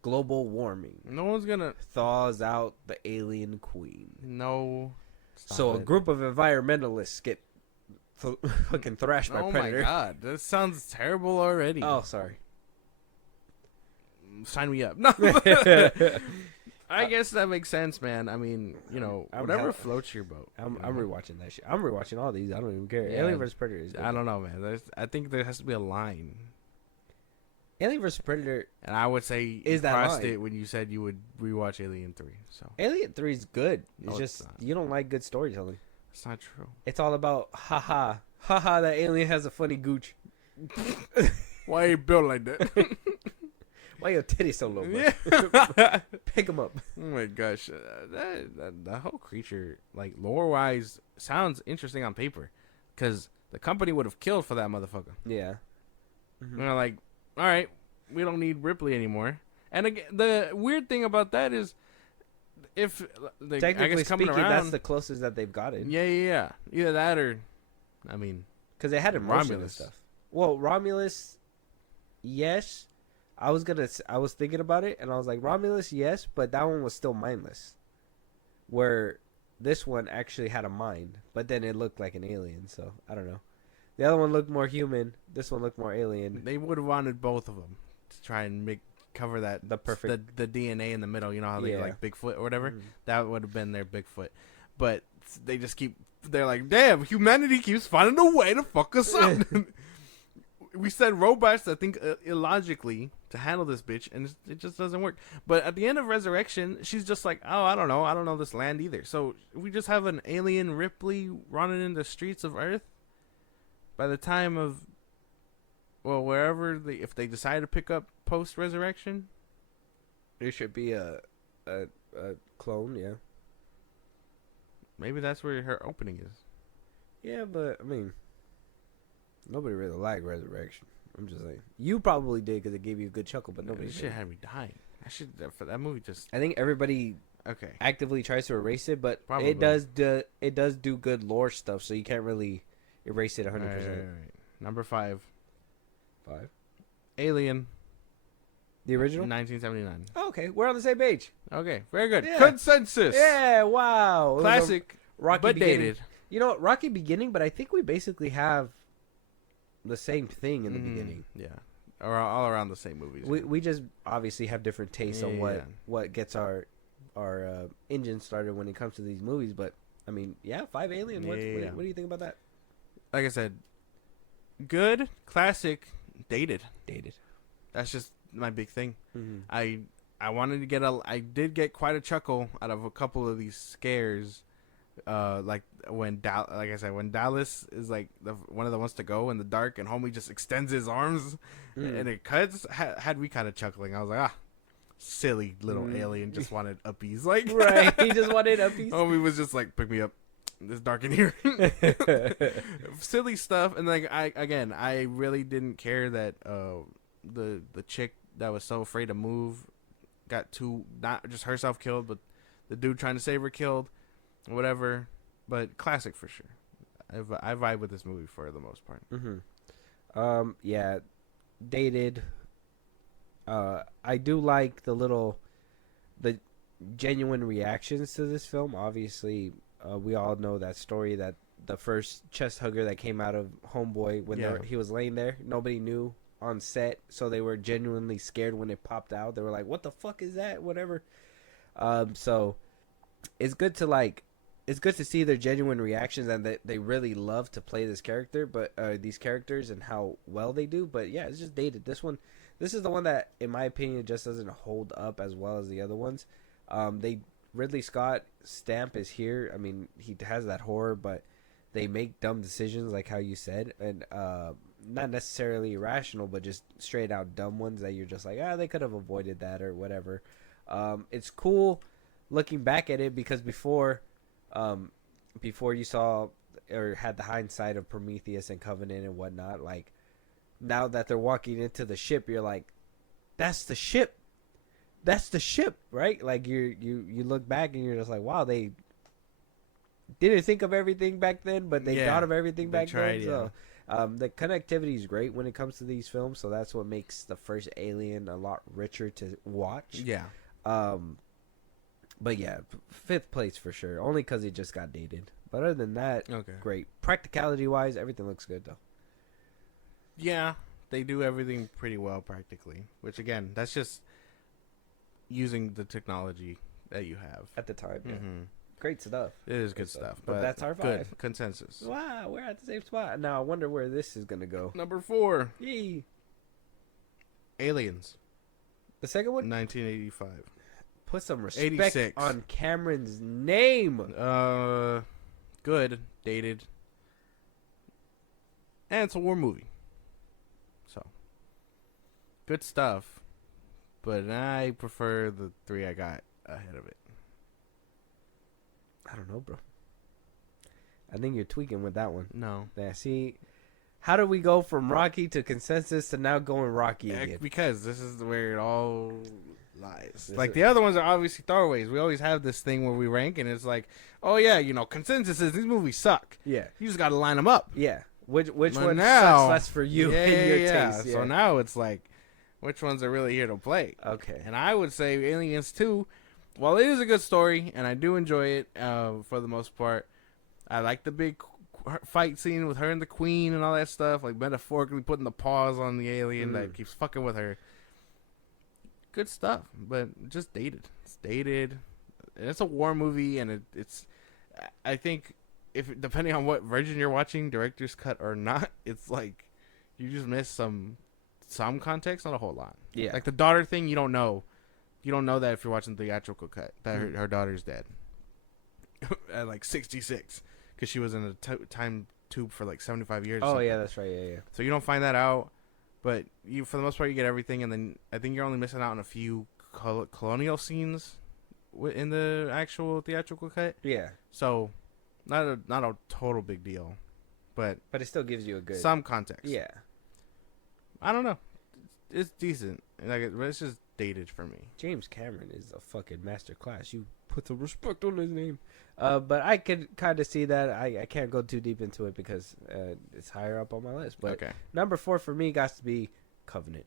Global warming. No one's gonna thaws out the alien queen. No. So a group of environmentalists get fucking thrashed by Predator. Oh my god, that sounds terrible already. Oh, sorry. Sign me up. No. I guess that makes sense, man. I mean, whatever floats your boat. I'm rewatching that shit. I'm rewatching all these. I don't even care. Yeah, Alien vs Predator is good. I don't know, man. I think there has to be a line. Alien vs Predator, and I would say is that crossed line. it when you said you would rewatch Alien 3. So Alien 3 is good. It's you don't like good storytelling. It's not true. It's all about haha. That alien has a funny gooch. Why are you built like that? Why your titty so low? Yeah. Pick him up. Oh my gosh, that whole creature, like lore wise, sounds interesting on paper, because the company would have killed for that motherfucker. Yeah. Like, all right, we don't need Ripley anymore. And again, the weird thing about that is, if technically speaking, that's the closest that they've gotten. Yeah. Either that or, I mean, because they had emotion and stuff. Well, Romulus, yes. I was thinking about it, and I was like, Romulus, yes, but that one was still mindless. Where this one actually had a mind, but then it looked like an alien. So I don't know. The other one looked more human. This one looked more alien. They would have wanted both of them to try and cover that the DNA in the middle. You know how they like Bigfoot or whatever. That would have been their Bigfoot, but they just they're like, damn, humanity keeps finding a way to fuck us up. We said robots that think illogically to handle this bitch, and it just doesn't work. But at the end of Resurrection, she's just like, oh, I don't know this land either. So we just have an alien Ripley running in the streets of Earth. By the time of, wherever if they decide to pick up post Resurrection, there should be a clone, yeah. Maybe that's where her opening is. Yeah, but I mean, nobody really liked Resurrection. I'm just saying. You probably did because it gave you a good chuckle, but nobody. Shit had me dying. For that movie just. I think everybody actively tries to erase it, but it does do good lore stuff, so you can't really erase it 100%. Right. Number 5. 5. Alien. The original? 1979. Oh, okay, we're on the same page. Okay, very good. Yeah. Consensus. Yeah, wow. Classic, Rocky but beginning. dated. You know, Rocky beginning, but I think we basically have the same thing in the beginning. Yeah, all around the same movies. We just obviously have different tastes on Yeah. what gets our engine started when it comes to these movies. But I mean, yeah, 5 Alien. What do you think about that? Like I said, good, classic, dated. Dated. That's just my big thing. Mm-hmm. I wanted to get I did get quite a chuckle out of a couple of these scares, like when like I said, when Dallas is like one of the ones to go in the dark, and homie just extends his arms, and it cuts. Had we kind of chuckling? I was like, silly little alien just wanted uppies, like right. He just wanted uppies. Homie was just like, pick me up. It's dark in here. Silly stuff, and like I really didn't care that the chick that was so afraid to move got not just herself killed, but the dude trying to save her killed, whatever. But classic for sure. I vibe with this movie for the most part. Mm-hmm. Yeah, dated. I do like the genuine reactions to this film. Obviously, we all know that story, that the first chest hugger that came out of Homeboy when he was laying there, nobody knew on set, so they were genuinely scared when it popped out. They were like, what the fuck is that, whatever. So it's good to see their genuine reactions, and that they really love to play this character, but these characters, and how well they do. But yeah, it's just dated. This is the one that, in my opinion, just doesn't hold up as well as the other ones. Ridley Scott stamp is here. I mean, he has that horror, but they make dumb decisions, like how you said, and not necessarily irrational, but just straight out dumb ones that you're just like, they could have avoided that or whatever. It's cool looking back at it, because before you saw or had the hindsight of Prometheus and Covenant and whatnot, like now that they're walking into the ship, you're like, that's the ship, right? Like you look back and you're just like, wow, they didn't think of everything back then, but they thought of everything back then. So the connectivity is great when it comes to these films, so that's what makes the first Alien a lot richer to watch. Yeah. But yeah, 5th place for sure, only because it just got dated. But other than that, great. Practicality wise, everything looks good though. Yeah, they do everything pretty well practically, which again, that's just using the technology that you have at the time. Yeah. Great stuff. It is good stuff. But that's our 5. Good consensus. Wow, we're at the same spot. Now I wonder where this is going to go. Number 4. Yee. Aliens. The second one? 1985. Put some respect 86. on Cameron's name. Good. Dated. And it's a war movie. So. Good stuff. But I prefer the 3 I got ahead of it. I don't know, bro. I think you're tweaking with that one. No. Yeah, see, how do we go from Rocky to consensus to now going Rocky again? Because this is where it all lies. Like, the other ones are obviously throwaways. We always have this thing where we rank, and it's like, oh, yeah, consensus is these movies suck. Yeah. You just got to line them up. Yeah. Which one sucks less for you in your taste? Yeah. So now it's like, which ones are really here to play? Okay. And I would say Aliens 2, while it is a good story, and I do enjoy it for the most part, I like the big fight scene with her and the queen and all that stuff, like metaphorically putting the paws on the alien that keeps fucking with her. Good stuff, but just dated. It's dated. And it's a war movie, and it's. I think if depending on what version you're watching, director's cut or not, it's like you just miss some context, not a whole lot. Yeah. Like the daughter thing, you don't know. You don't know that if you're watching the theatrical cut that her daughter's dead at like 66 because she was in a time tube for like 75 years. Oh yeah, that's right. Yeah. So you don't find that out, but you for the most part you get everything, and then I think you're only missing out on a few colonial scenes in the actual theatrical cut. Yeah. So not a total big deal, but it still gives you a good some context. Yeah. I don't know. It's decent. Like it's just dated for me. James Cameron is a fucking master class. You put some respect on his name. But I could kind of see that. I can't go too deep into it because it's higher up on my list. But number 4 for me got to be Covenant.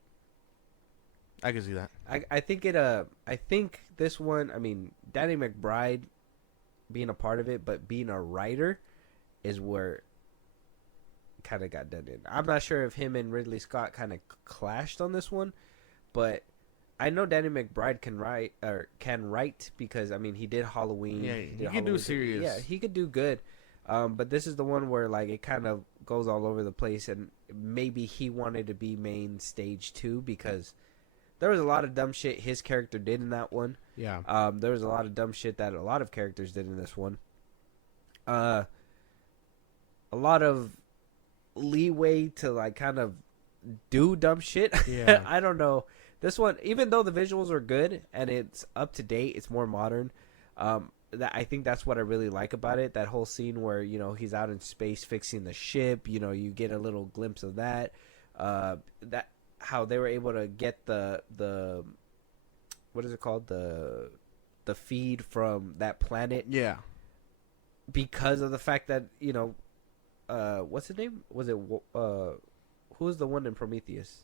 I can see that. I think it. I think this one. I mean, Danny McBride being a part of it, but being a writer is where kind of got done in. I'm not sure if him and Ridley Scott kind of clashed on this one, but I know Danny McBride can write because I mean he did Halloween. Yeah, he can do serious. Yeah, he could do good. But this is the one where like it kind of goes all over the place, and maybe he wanted to be main stage too because there was a lot of dumb shit his character did in that one. Yeah. There was a lot of dumb shit that a lot of characters did in this one. A lot of leeway to like kind of do dumb shit. Yeah. I don't know. This one, even though the visuals are good and it's up to date, it's more modern. I think that's what I really like about it. That whole scene where he's out in space fixing the ship. You get a little glimpse of that. That how they were able to get the what is it called, the feed from that planet. Yeah. Because of the fact that what's his name? Was it who was the one in Prometheus?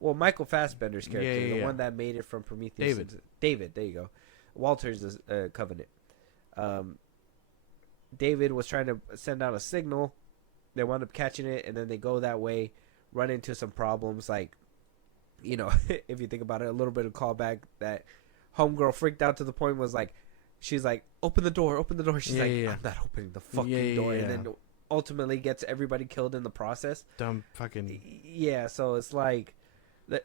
Well, Michael Fassbender's character, the one that made it from Prometheus. David, there you go. Walter's Covenant. David was trying to send out a signal. They wound up catching it, and then they go that way, run into some problems. Like, if you think about it, a little bit of callback that homegirl freaked out to the point was like, she's like, open the door. She's I'm not opening the fucking door. And then ultimately gets everybody killed in the process. Dumb fucking. Yeah, so it's like,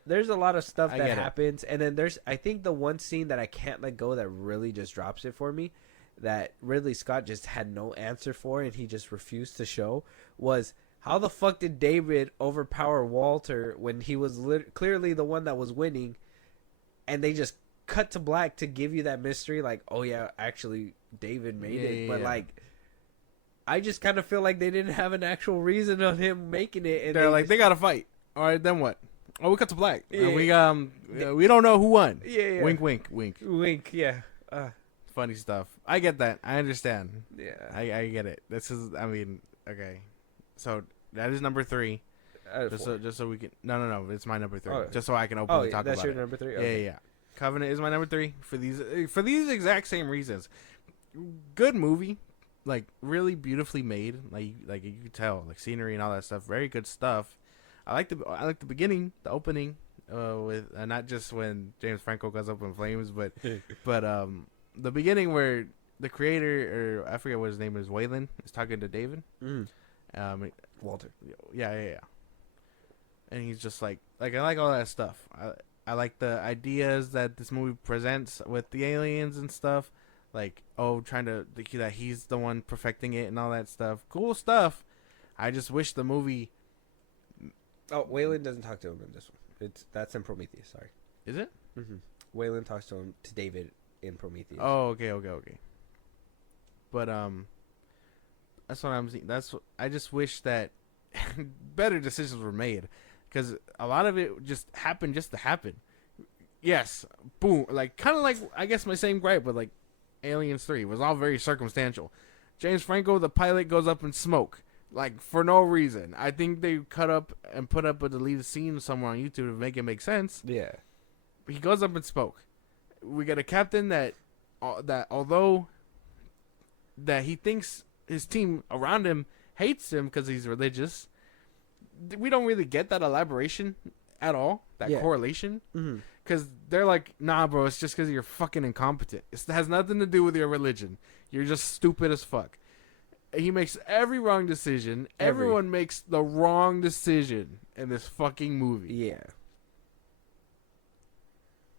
there's a lot of stuff that happens, and then I think the one scene that I can't let go that really just drops it for me, that Ridley Scott just had no answer for and he just refused to show, was how the fuck did David overpower Walter when he was clearly the one that was winning, and they just cut to black to give you that mystery, like, oh yeah, actually David made it, but like, I just kind of feel like they didn't have an actual reason on him making it, and they're like, they gotta fight. All right, then what? Oh, we cut to black. We don't know who won. Yeah. Wink, wink, wink. Wink. Yeah. Funny stuff. I get that. I understand. Yeah. I get it. This is. I mean. Okay. So that is number 3. Just so we can. No. It's my number 3. Just so I can openly talk about it. That's your number 3. Okay. Yeah. Covenant is my number 3 for these exact same reasons. Good movie. Like really beautifully made. Like you could tell, like scenery and all that stuff. Very good stuff. I like the beginning, the opening, with not just when James Franco goes up in flames, but the beginning where the creator, or I forget what his name is, Waylon, is talking to David. Walter. Yeah. And he's just like I like all that stuff. I like the ideas that this movie presents with the aliens and stuff. Like, that he's the one perfecting it and all that stuff. Cool stuff. I just wish the movie. Oh, Waylon doesn't talk to him in this one. That's in Prometheus. Sorry. Is it? Mm-hmm. Waylon talks to David in Prometheus. Oh, okay. But that's what I'm saying. I just wish that better decisions were made, because a lot of it just happened just to happen. Yes, boom. Like kind of like I guess my same gripe with like Aliens 3 was all very circumstantial. James Franco, the pilot, goes up in smoke. Like, for no reason. I think they cut up and put up a deleted scene somewhere on YouTube to make it make sense. Yeah. But he goes up and spoke. We got a captain that although that he thinks his team around him hates him because he's religious, we don't really get that elaboration at all, that correlation. Because they're like, nah, bro, it's just because you're fucking incompetent. It has nothing to do with your religion. You're just stupid as fuck. He makes every wrong decision. Everyone makes the wrong decision in this fucking movie. Yeah.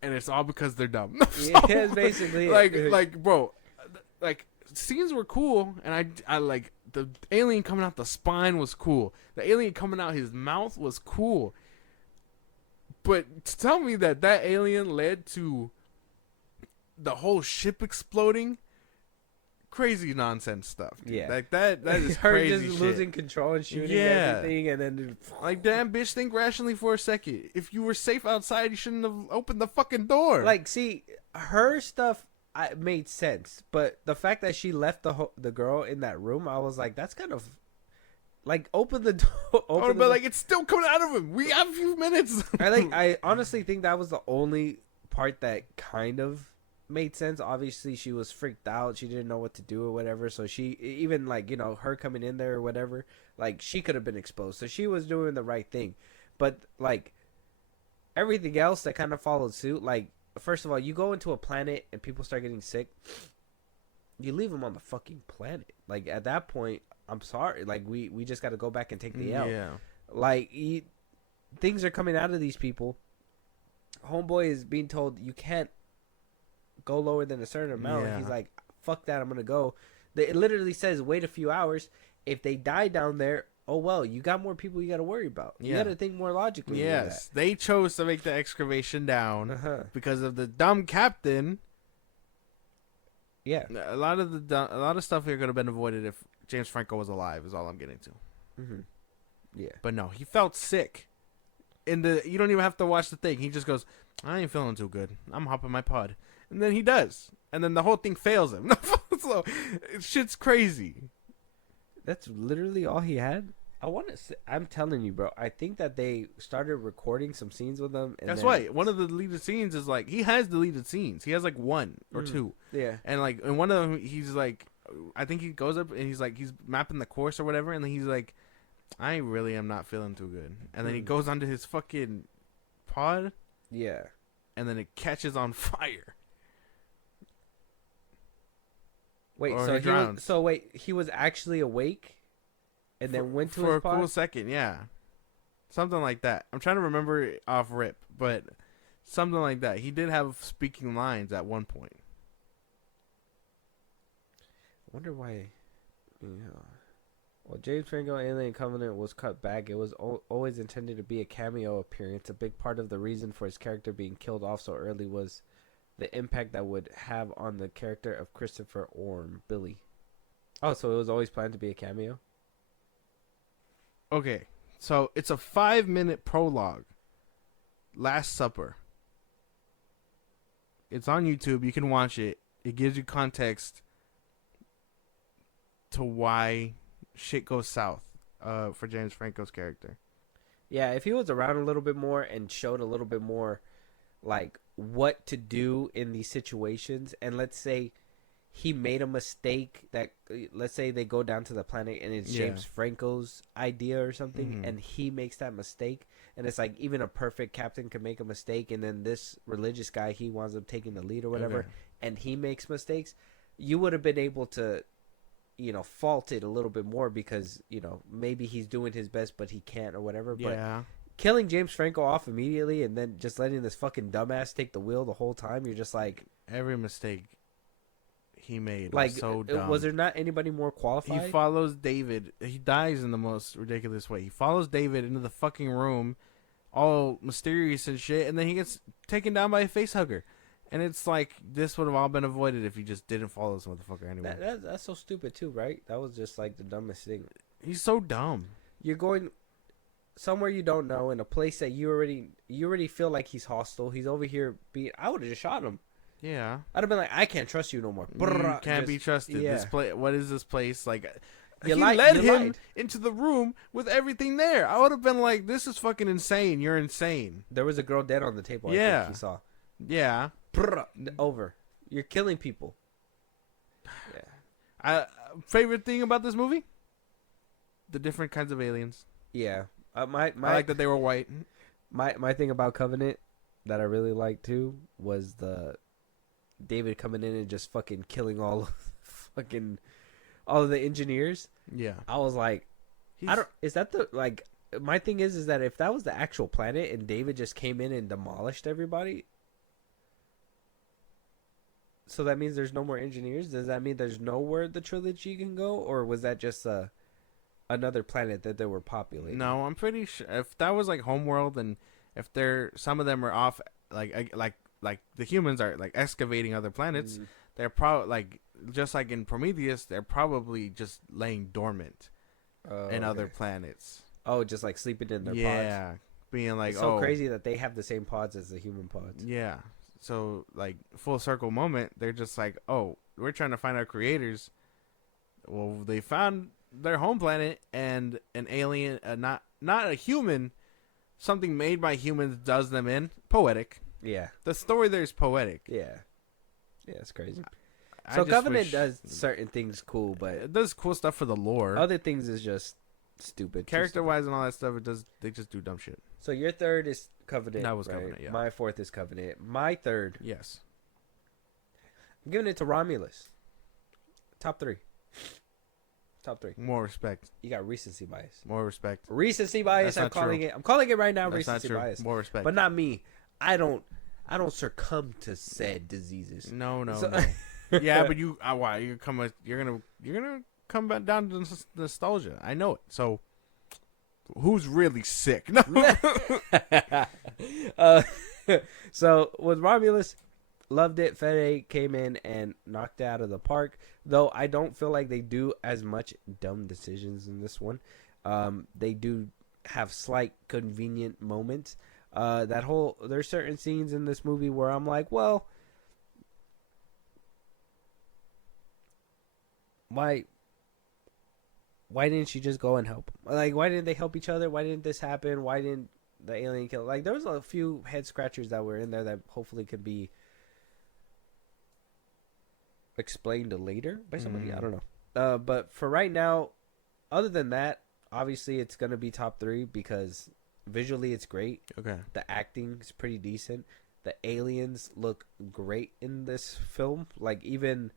And it's all because they're dumb. Yeah, it's basically like, bro, like, scenes were cool, and I like, the alien coming out the spine was cool. The alien coming out his mouth was cool. But to tell me that alien led to the whole ship exploding, crazy nonsense stuff. Dude. Yeah, like that is her crazy just shit. losing control and shooting everything, and then like, damn bitch, think rationally for a second. If you were safe outside, you shouldn't have opened the fucking door. Like, see, her stuff made sense, but the fact that she left the girl in that room, I was like, that's kind of like, open the door. But like, it's still coming out of him. We have a few minutes. I honestly think that was the only part that kind of made sense. Obviously, she was freaked out. She didn't know what to do or whatever. So she, even like, you know, her coming in there or whatever, like she could have been exposed. So she was doing the right thing. But like everything else that kind of followed suit, like first of all, you go into a planet and people start getting sick, you leave them on the fucking planet. Like at that point, I'm sorry. Like we just got to go back and take the L. Yeah. Like things are coming out of these people. Homeboy is being told you can't go lower than a certain amount. Yeah. He's like, fuck that, I'm gonna go. It literally says wait a few hours. If they die down there, oh well, you got more people you got to worry about. You got to think more logically. Yes, they chose to make the excavation down because of the dumb captain. Yeah, a lot of stuff here could have been avoided if James Franco was alive. Is all I'm getting to. Yeah, but no, he felt sick. You don't even have to watch the thing. He just goes, I ain't feeling too good. I'm hopping my pod. And then he does. And then the whole thing fails him. So, shit's crazy. That's literally all he had? I'm telling you, bro. I think that they started recording some scenes with him. That's right. One of the deleted scenes is like, he has deleted scenes. He has like one or two. Yeah. And like, in one of them, he's like, I think he goes up and he's like, he's mapping the course or whatever. And then he's like, I really am not feeling too good. And then he goes onto his fucking pod. Yeah. And then it catches on fire. Wait, he was actually awake and then went to his pod? For a cool second, yeah. Something like that. I'm trying to remember it off rip, but something like that. He did have speaking lines at one point. I wonder why. Yeah. Well, James Franco Alien Covenant was cut back. It was always intended to be a cameo appearance. A big part of the reason for his character being killed off so early was the impact that would have on the character of Christopher Orm, Billy. Oh, so it was always planned to be a cameo? Okay, so it's a 5-minute prologue. Last Supper. It's on YouTube. You can watch it. It gives you context to why shit goes south for James Franco's character. Yeah, if he was around a little bit more and showed a little bit more like what to do in these situations, and let's say he made a mistake that, let's say they go down to the planet and it's James Franco's idea or something, and he makes that mistake, and it's like even a perfect captain could make a mistake, and then this religious guy, he winds up taking the lead or whatever, and he makes mistakes, you would have been able to, you know, fault it a little bit more because, you know, maybe he's doing his best but he can't or whatever. But killing James Franco off immediately and then just letting this fucking dumbass take the wheel the whole time, you're just like, every mistake he made like, was so dumb. Was there not anybody more qualified? He follows David. He dies in the most ridiculous way. He follows David into the fucking room, all mysterious and shit, and then he gets taken down by a face hugger. And it's like, this would have all been avoided if he just didn't follow this motherfucker anymore. That's so stupid too, right? That was just like the dumbest thing. He's so dumb. You're going somewhere you don't know in a place that you already feel like he's hostile. He's over here I would have just shot him. Yeah. I'd have been like, I can't trust you no more. You can't be trusted. Yeah. This place. What is this place? Like, you led him lied. into the room with everything there. I would have been like, this is fucking insane. You're insane. There was a girl dead on the table. Yeah. I think he saw. Yeah. Over. You're killing people. Yeah. Favorite thing about this movie? The different kinds of aliens. Yeah. I like that they were white. My thing about Covenant that I really liked too was the David coming in and just fucking killing all of the engineers. Yeah. I was like, is that the, like, my thing is that if that was the actual planet and David just came in and demolished everybody, so that means there's no more engineers? Does that mean there's nowhere the trilogy can go? Or was that just another planet that they were populating? No, I'm pretty sure if that was like Homeworld, and if some of them are off, like the humans are like excavating other planets, they're probably like, just like in Prometheus, they're probably just laying dormant in other planets. Oh, just like sleeping in their pods. Yeah, being like, it's so crazy that they have the same pods as the human pods. Yeah. So, like, full circle moment, they're just like, oh, we're trying to find our creators. Well, they found their home planet, and an alien, not a human, something made by humans does them in. Poetic. Yeah. The story there is poetic. Yeah. Yeah, it's crazy. I So just Covenant wish- does certain things cool, but It does cool stuff for the lore. other things is just stupid. Too Character stupid. wise and all that stuff, they just do dumb shit. So your third is Covenant. That was right? Covenant, yeah. My fourth is Covenant. My third, Yes. I'm giving it to Romulus. Top three. Top three. More respect. You got recency bias. More respect. Recency bias. That's I'm not calling true. it. I'm calling it right now. That's not recency true. bias. More respect. But not me. I don't succumb to said diseases. No. So- Yeah, but you. Why you're gonna come back down to nostalgia. I know it. So, who's really sick? No. uh, so with Romulus, loved it. Fede came in and knocked it out of the park. Though I don't feel like they do as much dumb decisions in this one. They do have slight convenient moments. There's certain scenes in this movie where I'm like, well, why didn't she just go and help? Like, why didn't they help each other? Why didn't this happen? Why didn't the alien kill? Like, there was a few head scratchers that were in there that hopefully could be explained later by somebody. I don't know. But for right now, other than that, obviously it's gonna be top three because visually it's great. Okay. The acting is pretty decent. The aliens look great in this film. Like, even,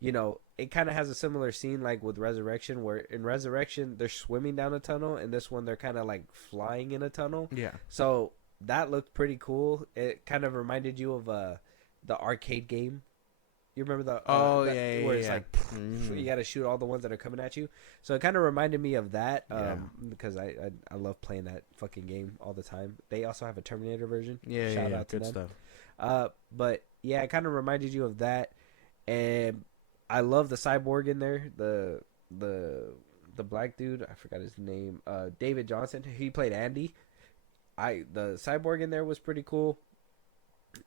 you know, it kind of has a similar scene like with Resurrection, where in Resurrection they're swimming down a tunnel, and this one they're kind of like flying in a tunnel. Yeah. So that looked pretty cool. It kind of reminded you of the arcade game. You remember where it's like you got to shoot all the ones that are coming at you. So it kind of reminded me of that because I love playing that fucking game all the time. They also have a Terminator version. Yeah, Shout out to good them. stuff. But yeah, it kind of reminded you of that, and I love the cyborg in there. The black dude, I forgot his name. David Johnson. He played Andy. The cyborg in there was pretty cool.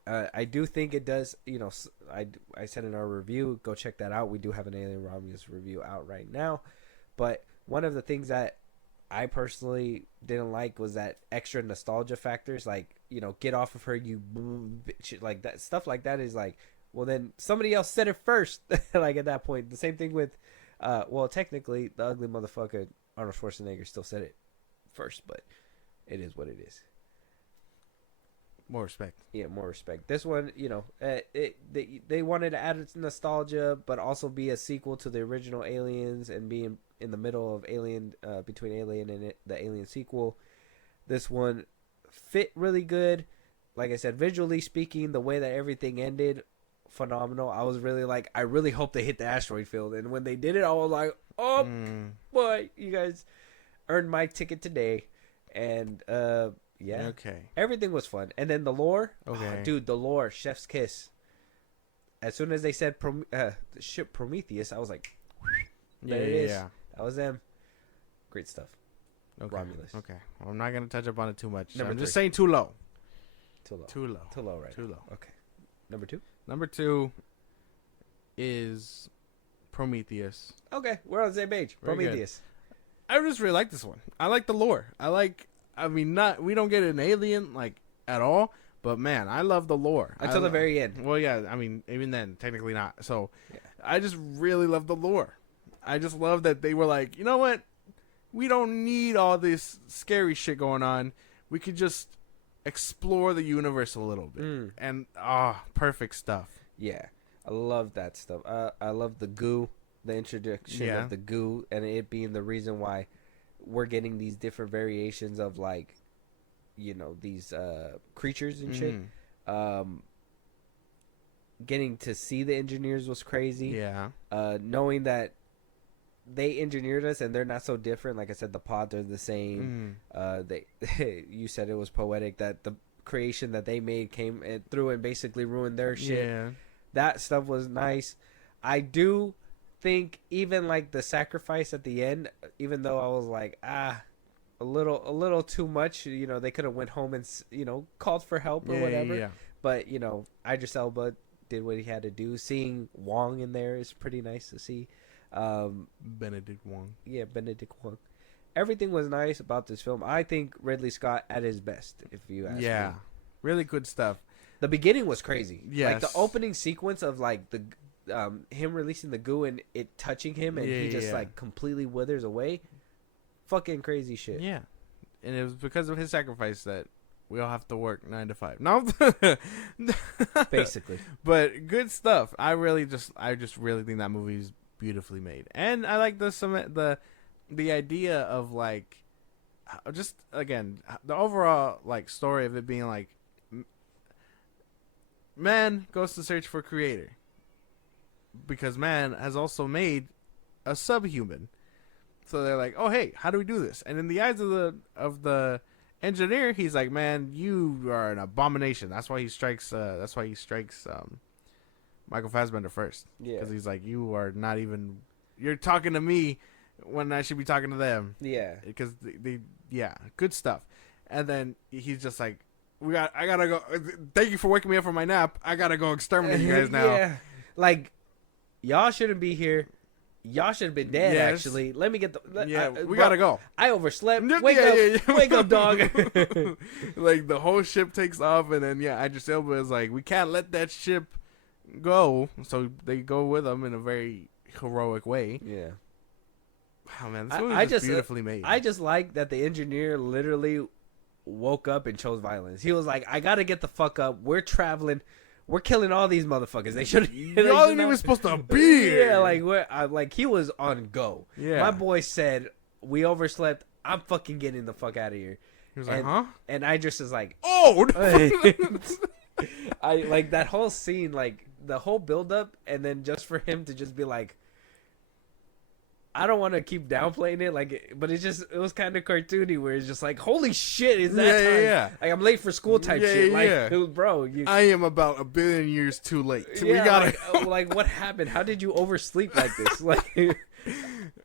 I do think it does. You know, I said in our review, go check that out. We do have an Alien Romulus review out right now. But one of the things that I personally didn't like was that extra nostalgia factors, like, you know, get off of her, you bitch, like that stuff like that is like, well, then somebody else said it first. Like at that point, the same thing with, well, technically the ugly motherfucker Arnold Schwarzenegger still said it first, but it is what it is. More respect. Yeah, more respect. This one, you know, they wanted to add nostalgia, but also be a sequel to the original Aliens and be in the middle of Alien, between Alien and the Alien sequel. This one fit really good. Like I said, visually speaking, the way that everything ended, phenomenal. I was really like, I really hope they hit the asteroid field. And when they did it, I was like, oh, boy, you guys earned my ticket today. And, yeah. Okay. Everything was fun. And then the lore. Okay. Dude, the lore. Chef's kiss. As soon as they said ship Prometheus, I was like, there it is. Yeah. That was them. Great stuff. Okay. Romulus. Okay. Well, I'm not gonna touch up on it too much. Number I'm just three. saying too low. Too low. Too low. Too low, right? Too low. Okay. Number two? Number 2 is Prometheus. Okay. We're on the same page. Very good. Prometheus. I just really like this one. I like the lore. We don't get an alien like at all, but man, I love the lore. Until the very end. Well, yeah, I mean, even then, technically not. So, Yeah. I just really love the lore. I just love that they were like, you know what? We don't need all this scary shit going on. We could just explore the universe a little bit. And, perfect stuff. Yeah. I love that stuff. I love the goo, the introduction of the goo, and it being the reason why we're getting these different variations of, like, you know, these creatures and shit. Getting to see the engineers was crazy. Yeah. Knowing that they engineered us and they're not so different. Like I said, the pods are the same. You said it was poetic that the creation that they made came through and basically ruined their shit. Yeah. That stuff was nice. I do think even like the sacrifice at the end, even though I was like, a little too much, you know, they could have went home and, you know, called for help or whatever. Yeah. But, you know, Idris Elba did what he had to do. Seeing Wong in there is pretty nice to see. Benedict Wong. Yeah, Benedict Wong. Everything was nice about this film. I think Ridley Scott at his best, if you ask me. Yeah. Really good stuff. The beginning was crazy. Yes. Like the opening sequence of like the him releasing the goo and it touching him and he just like completely withers away. Fucking crazy shit. Yeah. And it was because of his sacrifice that we all have to work 9 to 5. No. Basically. But good stuff. I just really think that movie's beautifully made. And I like the idea of like just again the overall like story of it being like man goes to search for creator because man has also made a subhuman. So they're like, oh hey, how do we do this? And in the eyes of the engineer, he's like, man, you are an abomination. That's why he strikes Michael Fassbender first. Yeah, because he's like, you are not even. You're talking to me when I should be talking to them. Yeah, because they good stuff. And then he's just like, I gotta go. Thank you for waking me up from my nap. I gotta go exterminate you guys now. Yeah, like y'all shouldn't be here. Y'all should have been dead. Yes. Actually, let me get the. We gotta go. I overslept. Wake up, wake up, dog. Like the whole ship takes off, and then Idris Elba is like, we can't let that ship go. So they go with them in a very heroic way. Yeah. Wow, man, this movie is beautifully made. I just like that the engineer literally woke up and chose violence. He was like, I gotta get the fuck up. We're traveling. We're killing all these motherfuckers. They should. Y'all ain't even supposed to be here. Yeah, like he was on go. Yeah. My boy said, "We overslept. I'm fucking getting the fuck out of here." He was like, "Huh?" And Idris is like, "Oh." I like that whole scene, like the whole build up, and then just for him to just be like, I don't want to keep downplaying it, but it was kind of cartoony where it's just like, holy shit, is that time? Yeah. Like I'm late for school type shit. Like, bro, I am about 1 billion years too late. Yeah, we gotta like what happened? How did you oversleep like this? Like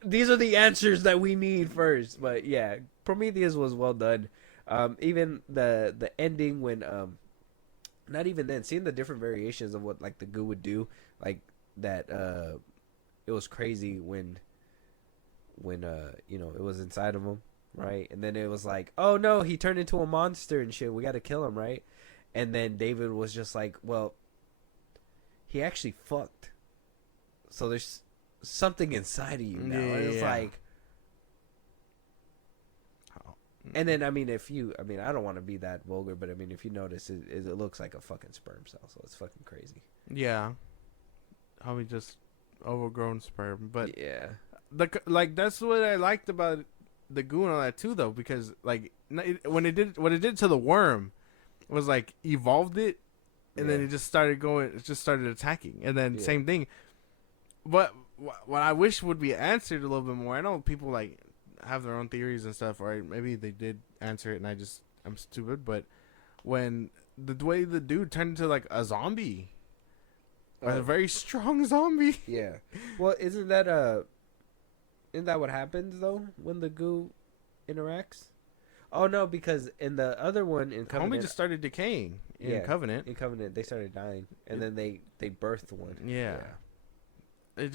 these are the answers that we need first. But yeah, Prometheus was well done. Even the ending when not even then, seeing the different variations of what like the goo would do, like that it was crazy when it was inside of him, right? And then it was like, oh no, he turned into a monster and shit, we gotta kill him, right? And then David was just like, well, he actually fucked, so there's something inside of you now. And it's like, and then I don't want to be that vulgar, but I mean, if you notice, it looks like a fucking sperm cell, so it's fucking crazy. Yeah, how we just overgrown sperm, but yeah. That's what I liked about the goo and all that too, though, because like when it did what it did to the worm was like evolved it, and then it just started attacking, and then same thing. But what I wish would be answered a little bit more. I know people like have their own theories and stuff, or maybe they did answer it, and I'm stupid. But when the way the dude turned into like a zombie, a very strong zombie. Yeah. Well, isn't that what happens though when the goo interacts? Oh no, because in the other one in Covenant, Homie just started decaying in Covenant. In Covenant, they started dying, and then they birthed one. Yeah.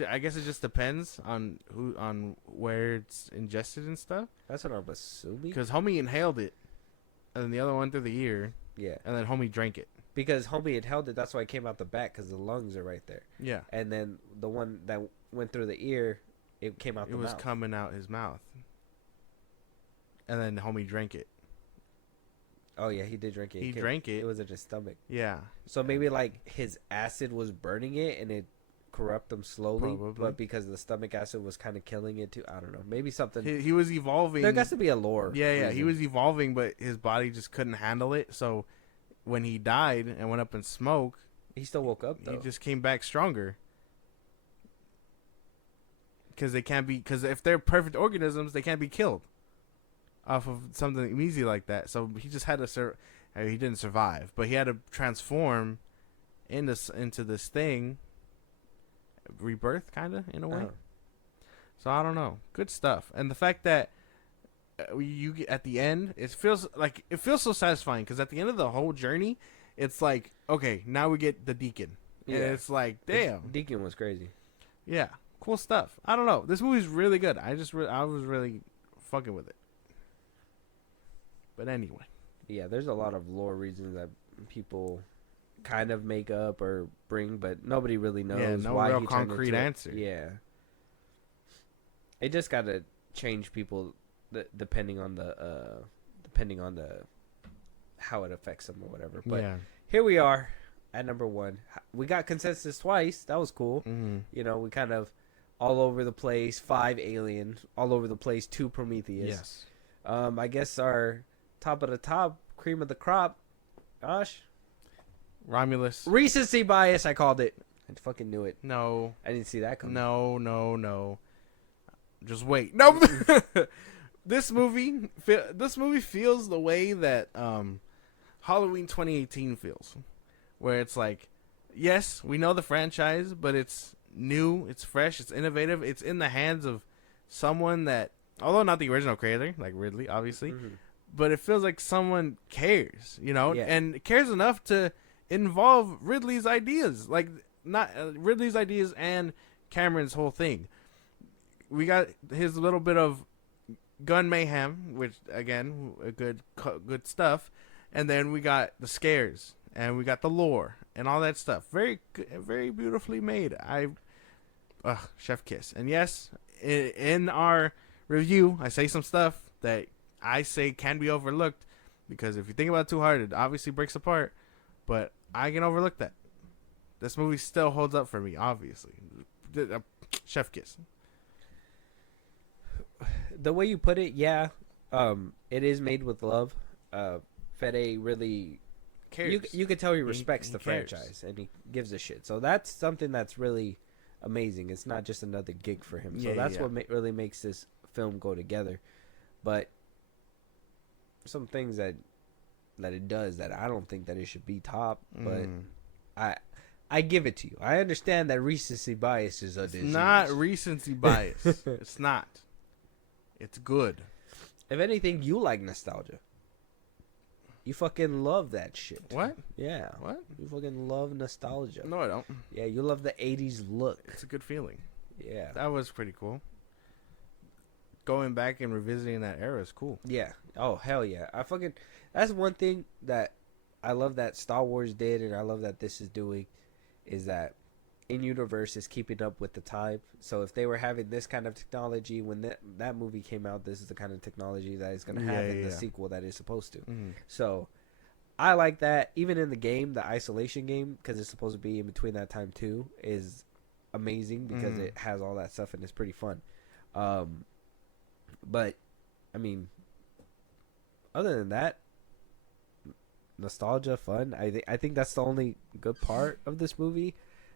I guess it just depends on where it's ingested and stuff. That's what I'm assuming. Because Homie inhaled it, and then the other one through the ear. Yeah. And then Homie drank it. Because Homie inhaled it, that's why it came out the back, because the lungs are right there. Yeah. And then the one that went through the ear, it came out the mouth. It was coming out his mouth. And then Homie drank it. Oh, yeah, he did drink it. He drank it. It was in his stomach. Yeah. So maybe, like, his acid was burning it, and it corrupted him slowly. Probably. But because the stomach acid was kind of killing it, too. I don't know. Maybe something. He was evolving. There has to be a lore. Yeah, yeah. He was evolving, but his body just couldn't handle it. So when he died and went up in smoke. He still woke up, though. He just came back stronger. Because if they're perfect organisms, they can't be killed off of something easy like that. So he just had to he didn't survive, but he had to transform into this thing, rebirth, kind of in a way. So I don't know. Good stuff, and the fact that you get at the end, it feels so satisfying because at the end of the whole journey, it's like, okay, now we get the Deacon, and it's like, damn, Deacon was crazy. Yeah. Cool stuff. I don't know. This movie's really good. I was really fucking with it. But anyway. Yeah, there's a lot of lore reasons that people kind of make up or bring, but nobody really knows Yeah, no why real he turned concrete into it. answer. Yeah, it just got to change people depending on the how it affects them or whatever. But Yeah. here we are at number 1. We got consensus twice. That was cool. Mm-hmm. You know, we kind of all over the place. 5 Alien, all over the place. 2 Prometheus. Yes. I guess our top of the top, cream of the crop. Gosh, Romulus. recency bias. I called it. I fucking knew it. No. I didn't see that coming. No. Just wait. No. This movie feels the way that Halloween 2018 feels, where it's like, yes, we know the franchise, but it's new, it's fresh, it's innovative, it's in the hands of someone that, although not the original creator, like Ridley, obviously, but it feels like someone cares, you know, and cares enough to involve Ridley's ideas, like not Ridley's ideas and Cameron's whole thing. We got his little bit of gun mayhem, which again, good stuff, and then we got the scares, and we got the lore, and all that stuff. Very, very beautifully made. Chef kiss. And yes, in our review, I say some stuff that I say can be overlooked, because if you think about it too hard, it obviously breaks apart. But I can overlook that. This movie still holds up for me, obviously. Chef kiss. The way you put it, yeah, it is made with love. Fede really Cares. You could tell he respects he the cares. franchise and he gives a shit. So that's something that's really amazing. It's not just another gig for him. So that's what really makes this film go together. But some things that it does that I don't think that it should be top, but I give it to you. I understand that recency bias is a disease. Not recency bias. It's not. It's good. If anything, you like nostalgia. You fucking love that shit. What? Yeah. What? You fucking love nostalgia. No, I don't. Yeah, you love the 80s look. It's a good feeling. Yeah. That was pretty cool. Going back and revisiting that era is cool. Yeah. Oh, hell yeah. That's one thing that I love that Star Wars did, and I love that this is doing, is that in-universe is keeping up with the time. So if they were having this kind of technology when that movie came out, this is the kind of technology that is going to have in the sequel that is supposed to. So I like that. Even in the game, the Isolation game, because it's supposed to be in between that time too, is amazing because it has all that stuff and it's pretty fun. But, I mean, other than that, nostalgia, fun. I think that's the only good part of this movie.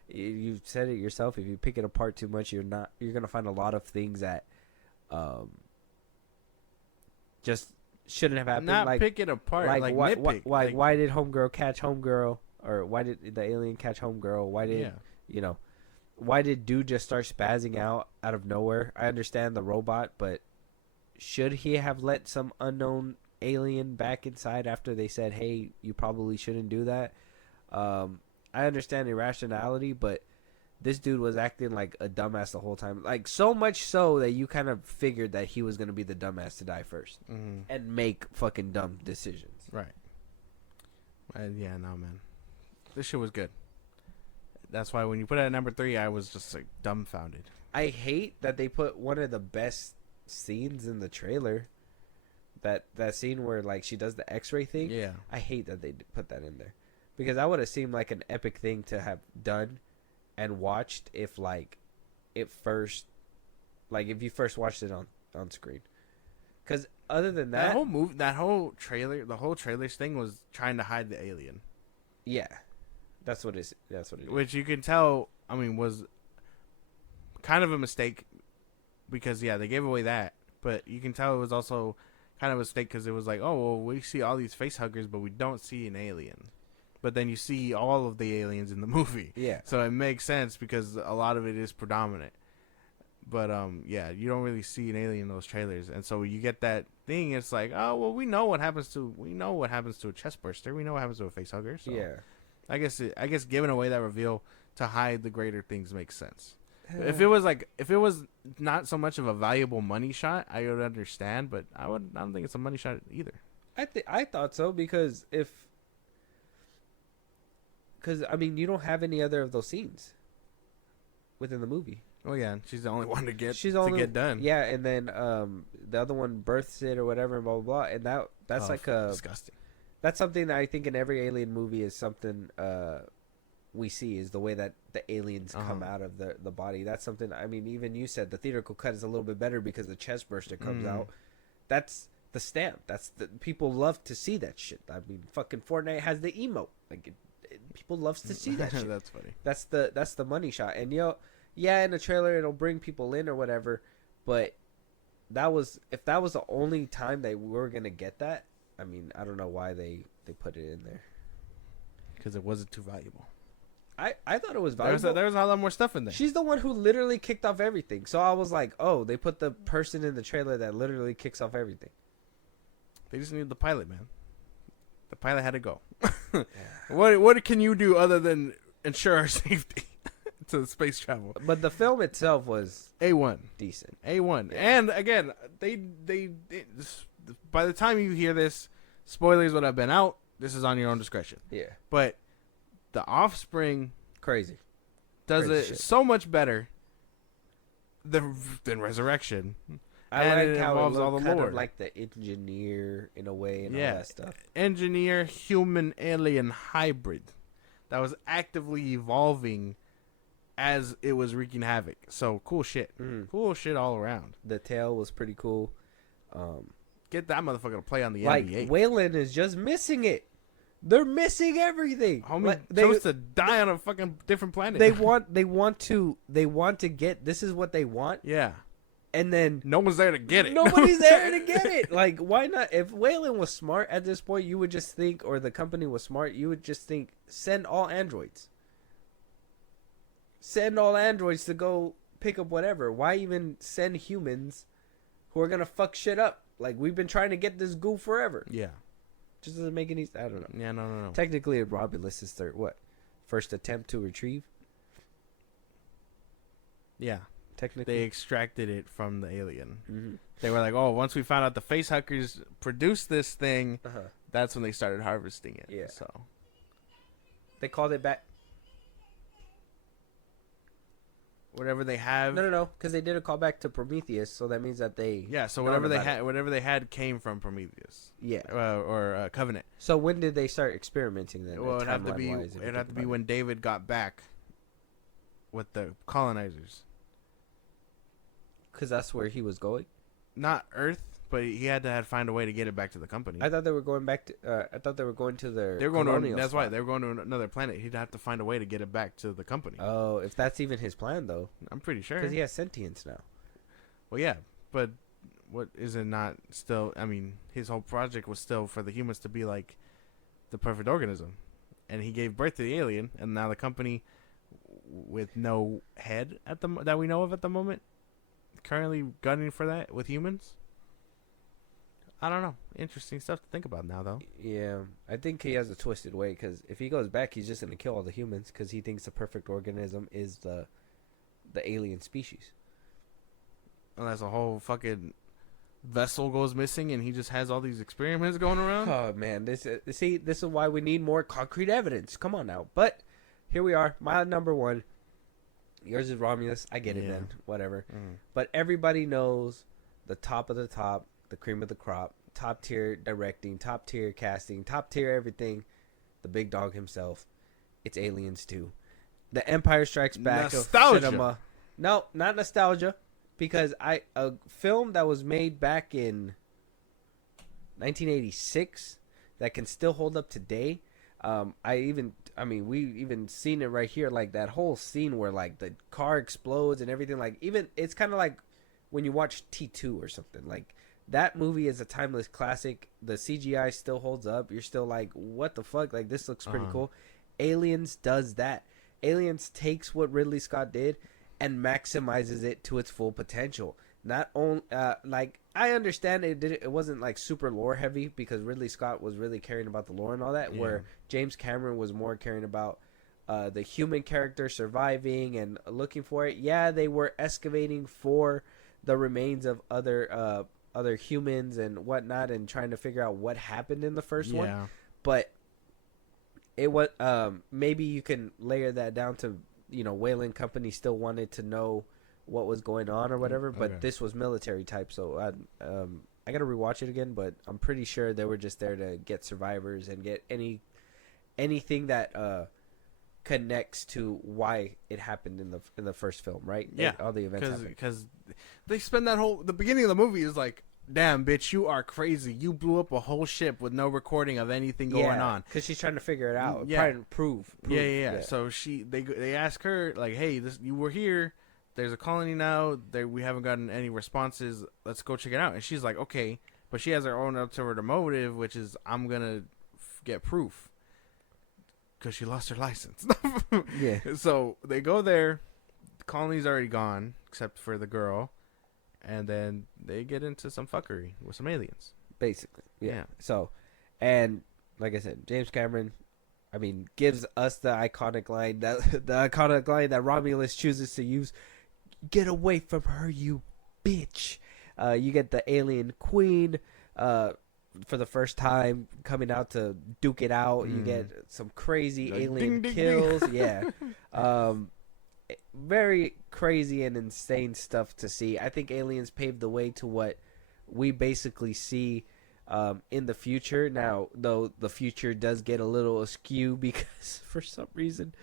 You said it yourself. If you pick it apart too much, you're gonna find a lot of things that just shouldn't have happened. Not pick it apart. Like nitpick. Why did Homegirl catch Homegirl, or why did the alien catch Homegirl? Why did why did dude just start spazzing out of nowhere? I understand the robot, but should he have let some unknown alien back inside after they said, hey, you probably shouldn't do that? I understand irrationality, but this dude was acting like a dumbass the whole time. Like, so much so that you kind of figured that he was going to be the dumbass to die first and make fucking dumb decisions. Right. Yeah, no, man. This shit was good. That's why when you put it at number 3, I was just like dumbfounded. I hate that they put one of the best scenes in the trailer. That scene where, like, she does the x-ray thing. Yeah. I hate that they put that in there. Because that would have seemed like an epic thing to have done and watched if, like, if you first watched it on screen. Because other than that, the whole trailers thing was trying to hide the alien. Yeah, that's what it is. Which you can tell, I mean, was kind of a mistake because they gave away that, but you can tell it was also kind of a mistake because it was like, oh, well, we see all these face huggers, but we don't see an alien. But then you see all of the aliens in the movie. Yeah. So it makes sense because a lot of it is predominant. But, you don't really see an alien in those trailers. And so you get that thing, it's like, oh, well, we know what happens to a chest burster. We know what happens to a face hugger. So yeah. I guess giving away that reveal to hide the greater things makes sense. If it was not so much of a valuable money shot, I would understand, but I don't think it's a money shot either. I thought so because because I mean, you don't have any other of those scenes within the movie. Oh yeah, she's the only one to get She's to only get done. Yeah, and then the other one births it or whatever, and blah blah blah. And that's like disgusting. That's something that I think in every alien movie is something we see is the way that the aliens come out of the body. That's something. I mean, even you said the theatrical cut is a little bit better because the chest burster comes out. That's the stamp. People love to see that shit. I mean, fucking Fortnite has the emote. Like people loves to see that shit. That's funny. That's the money shot. And yeah, in the trailer it'll bring people in or whatever, but if that was the only time they were gonna get that, I mean, I don't know why they put it in there. Because it wasn't too valuable. I thought it was valuable. There was a lot more stuff in there. She's the one who literally kicked off everything. So I was like, oh, they put the person in the trailer that literally kicks off everything. They just needed the pilot, man. The pilot had to go. What can you do other than ensure our safety to the space travel? But the film itself was A1. decent. A1. Yeah. And again, they by the time you hear this, spoilers would have been out. This is on your own discretion. Yeah. But The Offspring Crazy does it shit. so much better than Resurrection. I and like it how it involves all looked the kind lore. of like the engineer in a way and all that stuff. Engineer human alien hybrid that was actively evolving as it was wreaking havoc. So cool shit. Mm-hmm. Cool shit all around. The tail was pretty cool. Get that motherfucker to play on the Like NBA. Wayland is just missing it. They're missing everything. Homie like, chose to die on a fucking different planet. They want to get, this is what they want. Yeah. And then No one's there to get it. nobody's there to get it. Like, why not? If Wayland was smart at this point, you would just think, or the company was smart, you would just think, send all androids. Send all androids to go pick up whatever. Why even send humans who are gonna fuck shit up? Like, we've been trying to get this goo forever. Yeah. Just doesn't make any. I don't know. Yeah, no. Technically, Robulus's first attempt to retrieve. Yeah. Technically, They extracted it from the alien. Mm-hmm. They were like, oh, once we found out the face huckers produced this thing, Uh-huh. that's when they started harvesting it. Yeah. So They called it back. whatever they have. No, because they did a callback to Prometheus, so that means that they. Yeah. So known whatever they had came from Prometheus. Yeah. Or Covenant. So when did they start experimenting then? Well, it'd have to be when David got back with the colonizers. Because that's where he was going. Not Earth, but he had to find a way to get it back to the company. I thought they were going back to. I thought they were going to their. They're going colonial to. That's spot. why they were going to another planet. He'd have to find a way to get it back to the company. Oh, if that's even his plan, though, I'm pretty sure. because he has sentience now. Well, yeah, but what is it not still? I mean, his whole project was still for the humans to be like the perfect organism, and he gave birth to the alien, and now the company with no head that we know of at the moment, currently gunning for that with humans. I don't know. Interesting stuff to think about now, though. Yeah, I think he has a twisted way, because if he goes back, he's just gonna kill all the humans, because he thinks the perfect organism is the alien species. Unless a whole fucking vessel goes missing and he just has all these experiments going around. Oh man, this is why we need more concrete evidence. Come on now. But here we are. My number one. Yours is Romulus. I get it then. Whatever. But everybody knows the top of the top, the cream of the crop, top tier directing, top tier casting, top tier everything. The big dog himself. It's Aliens 2. The Empire Strikes Back Nostalgia. of cinema. No, not nostalgia. Because a film that was made back in 1986 that can still hold up today. We even seen it right here, like that whole scene where like the car explodes and everything. Like, even it's kind of like when you watch T2 or something. Like, that movie is a timeless classic. The CGI still holds up. You're still like, what the fuck? Like, this looks pretty cool. Aliens does that. Aliens takes what Ridley Scott did and maximizes it to its full potential. Not only like, I understand it wasn't like super lore heavy, because Ridley Scott was really caring about the lore and all that, where James Cameron was more caring about the human character surviving and looking for it. Yeah, they were excavating for the remains of other humans and whatnot, and trying to figure out what happened in the first one. But it was maybe you can layer that down to, Whaling Company still wanted to know what was going on or whatever, but Okay. this was military type, so I gotta rewatch it again, but I'm pretty sure they were just there to get survivors and get anything that connects to why it happened in the first film, right? Yeah, All the events happened. because they spend the beginning of the movie is like, damn, bitch, you are crazy. You blew up a whole ship with no recording of anything going on. Because she's trying to figure it out. Yeah. Trying to prove. Yeah. So they ask her like, hey, you were here. There's a colony now. We haven't gotten any responses. Let's go check it out. And she's like, okay, but she has her own ulterior motive, which is I'm gonna get proof because she lost her license. Yeah. So they go there. The colony's already gone except for the girl. And then they get into some fuckery with some aliens. Basically. Yeah. Yeah. So, and like I said, James Cameron, gives us the iconic line that Romulus chooses to use. Get away from her, you bitch. You get the alien queen for the first time coming out to duke it out. You get some crazy Like, alien ding, ding, kills. Ding. Yeah. Very crazy and insane stuff to see. I think Aliens paved the way to what we basically see in the future. Now, though, the future does get a little askew because for some reason,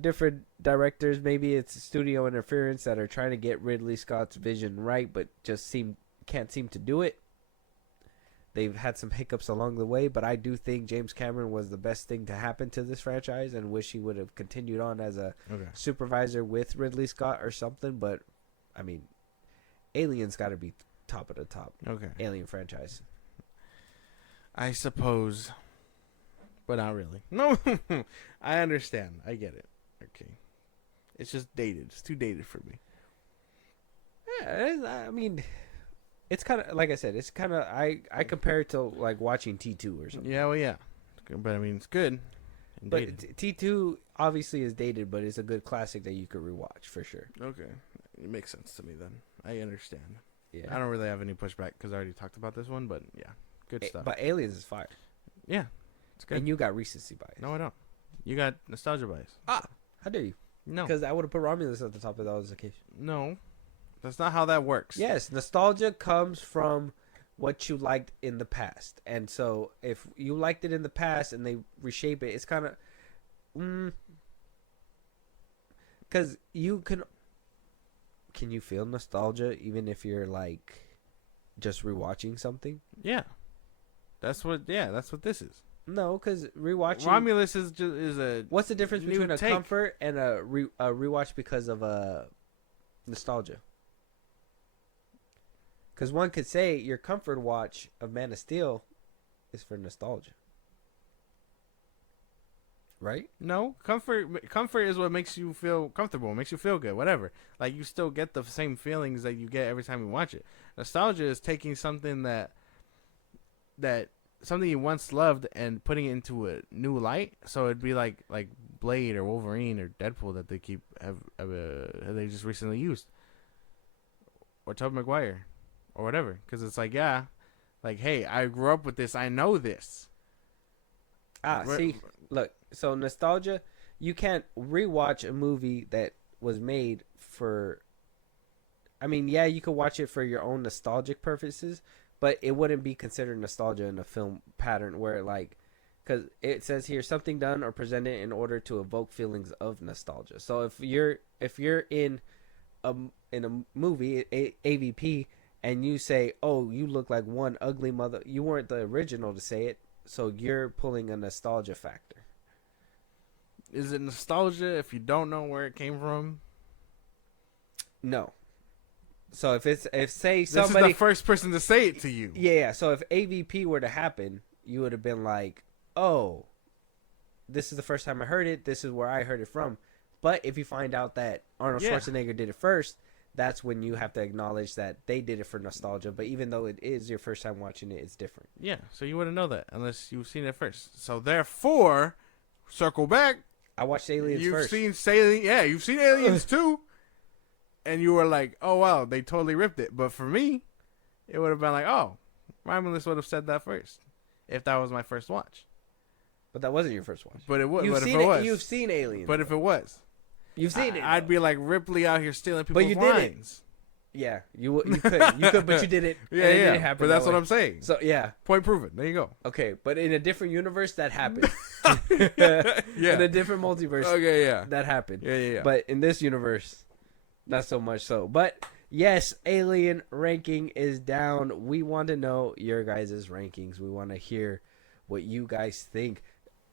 different directors, maybe it's studio interference that are trying to get Ridley Scott's vision right, but just can't seem to do it. They've had some hiccups along the way, but I do think James Cameron was the best thing to happen to this franchise and wish he would have continued on as a supervisor with Ridley Scott or something. But, Aliens got to be top of the top. Okay. Alien franchise. I suppose. But not really. No, I understand. I get it. Okay. It's just dated. It's too dated for me. Yeah, it's kind of, like I said, it's kind of, I compare it to like watching T2 or something. Yeah, well, yeah. But, it's good. But T2 obviously is dated, but it's a good classic that you could rewatch for sure. Okay. It makes sense to me then. I understand. Yeah. I don't really have any pushback because I already talked about this one, but yeah. Good stuff. But Aliens is fire. Yeah. It's good. And you got recency bias. No, I don't. You got nostalgia bias. How dare you? No. Because I would have put Romulus at the top if that was the case. No. That's not how that works. Yes, nostalgia comes from what you liked in the past. And so if you liked it in the past and they reshape it, it's kind of... Because you can you feel nostalgia even if you're like just rewatching something? Yeah. That's what this is. No, because rewatching... Romulus is a... What's the difference new between a take. comfort and a rewatch because of nostalgia? Because one could say your comfort watch of Man of Steel is for nostalgia. Right? No, comfort is what makes you feel comfortable, makes you feel good, whatever. Like, you still get the same feelings that you get every time you watch it. Nostalgia is taking something that something you once loved and putting it into a new light. So it'd be like Blade or Wolverine or Deadpool that they they just recently used, or Tobey Maguire, or whatever. Because it's like, yeah, like, hey, I grew up with this, I know this. See, look, so nostalgia, you can't rewatch a movie that was made for... yeah, you could watch it for your own nostalgic purposes, but it wouldn't be considered nostalgia in a film pattern where, like, because it says here, something done or presented in order to evoke feelings of nostalgia. So if you're in a movie, AVP, and you say, oh, you look like one ugly mother, you weren't the original to say it, so you're pulling a nostalgia factor. Is it nostalgia if you don't know where it came from? No. So if say This somebody... is the first person to say it to you. Yeah, so if AVP were to happen, you would have been like, oh, this is the first time I heard it, this is where I heard it from. But if you find out that Arnold Schwarzenegger did it first, that's when you have to acknowledge that they did it for nostalgia. But even though it is your first time watching it, it's different. Yeah, so you wouldn't know that unless you've seen it first. So therefore, circle back. I watched Aliens first. You've seen Aliens too. And you were like, oh, wow, they totally ripped it. But for me, it would have been like, oh, Romulus would have said that first if that was my first watch. But that wasn't your first watch. But it was. You've But seen if it was, You've seen Aliens. But if it was, you've seen it. I'd be like Ripley out here stealing people's But you didn't. lines. Yeah, you could, but you didn't. Yeah, and it yeah. didn't happen But that's that what way. I'm saying. So yeah, Point proven. There you go. okay, but in a different universe, that happened. Yeah. In a different multiverse, Okay, yeah. that happened. Yeah. But in this universe, not so much so. But yes, Alien ranking is down. We want to know your guys' rankings. We want to hear what you guys think.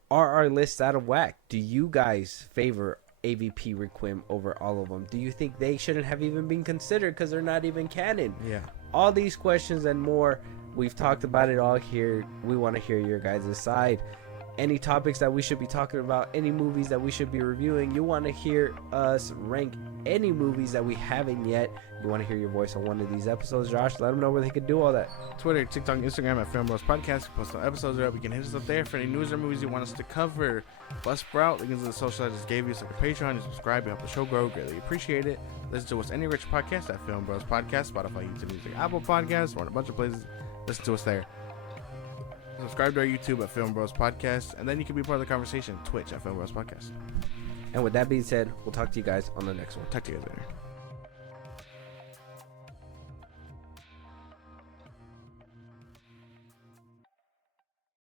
Are our lists out of whack? Do you guys favor AVP Requiem over all of them? Do you think they shouldn't have even been considered because they're not even canon? Yeah. All these questions and more, we've talked about it all here. We want to hear your guys' side. Any topics that we should be talking about, any movies that we should be reviewing, you want to hear us rank any movies that we haven't yet, you want to hear your voice on one of these episodes, Josh, let them know where they can do all that. Twitter, TikTok, Instagram at FIlmBros Podcast. We post our episodes are up. You can hit us up there for any news or movies you want us to cover. Bust Sprout, links to the social I just gave you. It's like a Patreon. You subscribe, you help the show grow. Greatly appreciate it. Listen to us any rich podcast at FIlmBros Podcast, Spotify, YouTube Music, Apple Podcasts. We're on a bunch of places. Listen to us there. Subscribe to our YouTube at FIlmBros Podcast, and then you can be part of the conversation. Twitch at FIlmBros Podcast. And with that being said, we'll talk to you guys on the next one. Talk to you guys later.